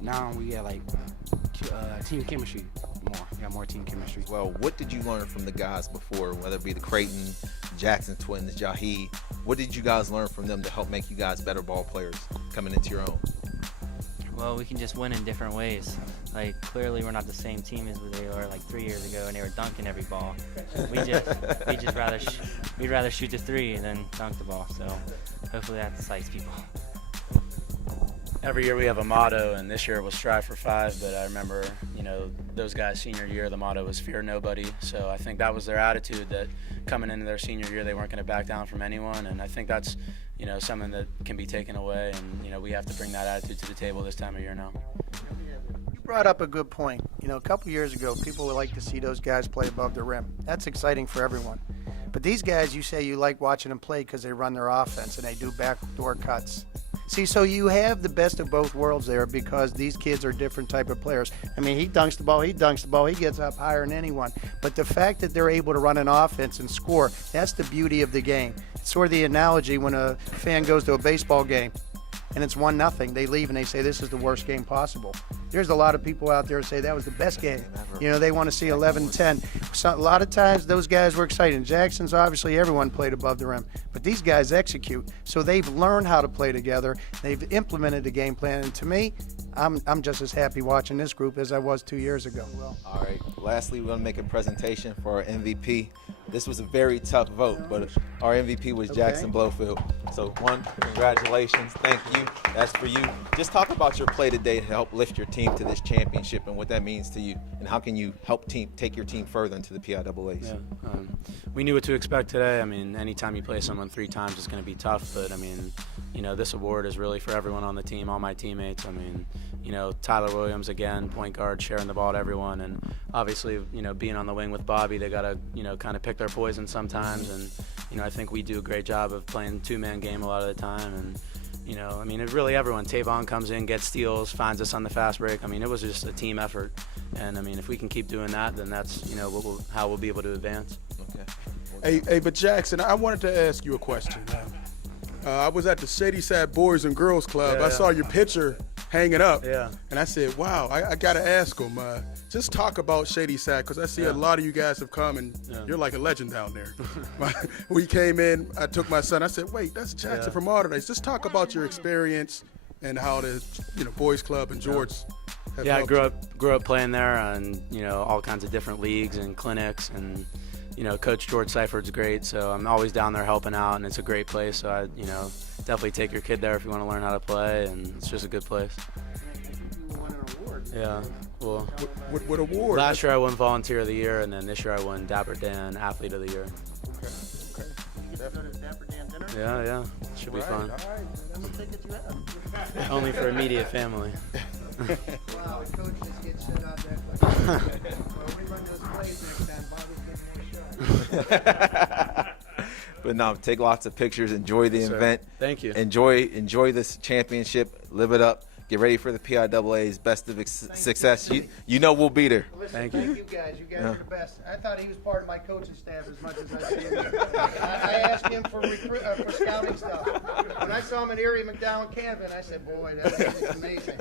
now we got team chemistry more. We got more team chemistry. Well, what did you learn from the guys before, whether it be the Creighton, Jackson twins, Jahi? What did you guys learn from them to help make you guys better ball players coming into your own? Well, we can just win in different ways. Like, clearly we're not the same team as they were like 3 years ago, and they were dunking every ball. We'd rather shoot the three than dunk the ball. So hopefully that excites people. Every year we have a motto, and this year it was strive for 5, but I remember, those guys senior year, the motto was fear nobody. So I think that was their attitude, that coming into their senior year they weren't going to back down from anyone, and I think that's, something that can be taken away, and, we have to bring that attitude to the table this time of year now. You brought up a good point. A couple years ago, people would like to see those guys play above the rim. That's exciting for everyone. But these guys, you say you like watching them play because they run their offense and they do backdoor cuts. See, so you have the best of both worlds there because these kids are different type of players. I mean, he dunks the ball, he gets up higher than anyone. But the fact that they're able to run an offense and score, that's the beauty of the game. It's sort of the analogy when a fan goes to a baseball game and it's 1-0. They leave and they say, this is the worst game possible. There's a lot of people out there who say that was the best game. They want to see 11-10. So a lot of times those guys were exciting. Jackson's obviously everyone played above the rim, but these guys execute. So they've learned how to play together. They've implemented the game plan, and to me, I'm just as happy watching this group as I was 2 years ago. All right. Lastly, we're going to make a presentation for our MVP. This was a very tough vote, but our MVP was Jackson Blowfield. So, congratulations. Thank you. That's for you. Just talk about your play today to help lift your team to this championship and what that means to you, and how can you help take your team further into the PIAAs? Yeah, we knew what to expect today. I mean, anytime you play someone 3 times, it's going to be tough. But I mean, this award is really for everyone on the team, all my teammates. I mean, Tyler Williams again, point guard, sharing the ball to everyone, and obviously, being on the wing with Bobby, they got to, kind of pick their poison sometimes. And I think we do a great job of playing 2-man game a lot of the time. And it's really everyone. Tavon comes in, gets steals, finds us on the fast break. I mean, it was just a team effort. And if we can keep doing that, then that's how we'll be able to advance. Okay. Hey, but Jackson, I wanted to ask you a question. I was at the Shady Side Boys and Girls Club. I saw your picture hanging up, and I said, wow, I got to ask him. Just talk about Shady Side, because I see a lot of you guys have come, and you're like a legend down there. We came in, I took my son, I said, wait, that's Jackson from ALLDERDICE. Just talk about your experience and how the Boys Club and George have I helped grew up playing there, and all kinds of different leagues and clinics, and Coach George Seiferd's great, so I'm always down there helping out, and it's a great place. So I definitely take your kid there if you want to learn how to play, and it's just a good place. You won an award. Yeah. Well, what award? Last year I won Volunteer of the Year, and then this year I won Dapper Dan Athlete of the Year. Okay. You get to go to Dapper Dan dinner? Yeah. Should be fun. All right. How many tickets you have? Only for immediate family. Wow, the coach just gets shut out that quick. Well, we run those plays next time. Bobby's getting more show. But no, take lots of pictures. Enjoy the event. Thank you. Enjoy this championship. Live it up. Get ready for the PIAA's. Best of success. You know we'll be there. Listen, thank you guys. You guys are the best. I thought he was part of my coaching staff as much as I see him. I asked him for scouting stuff. When I saw him at Erie, McDowell, Canvin, I said, boy, that's amazing.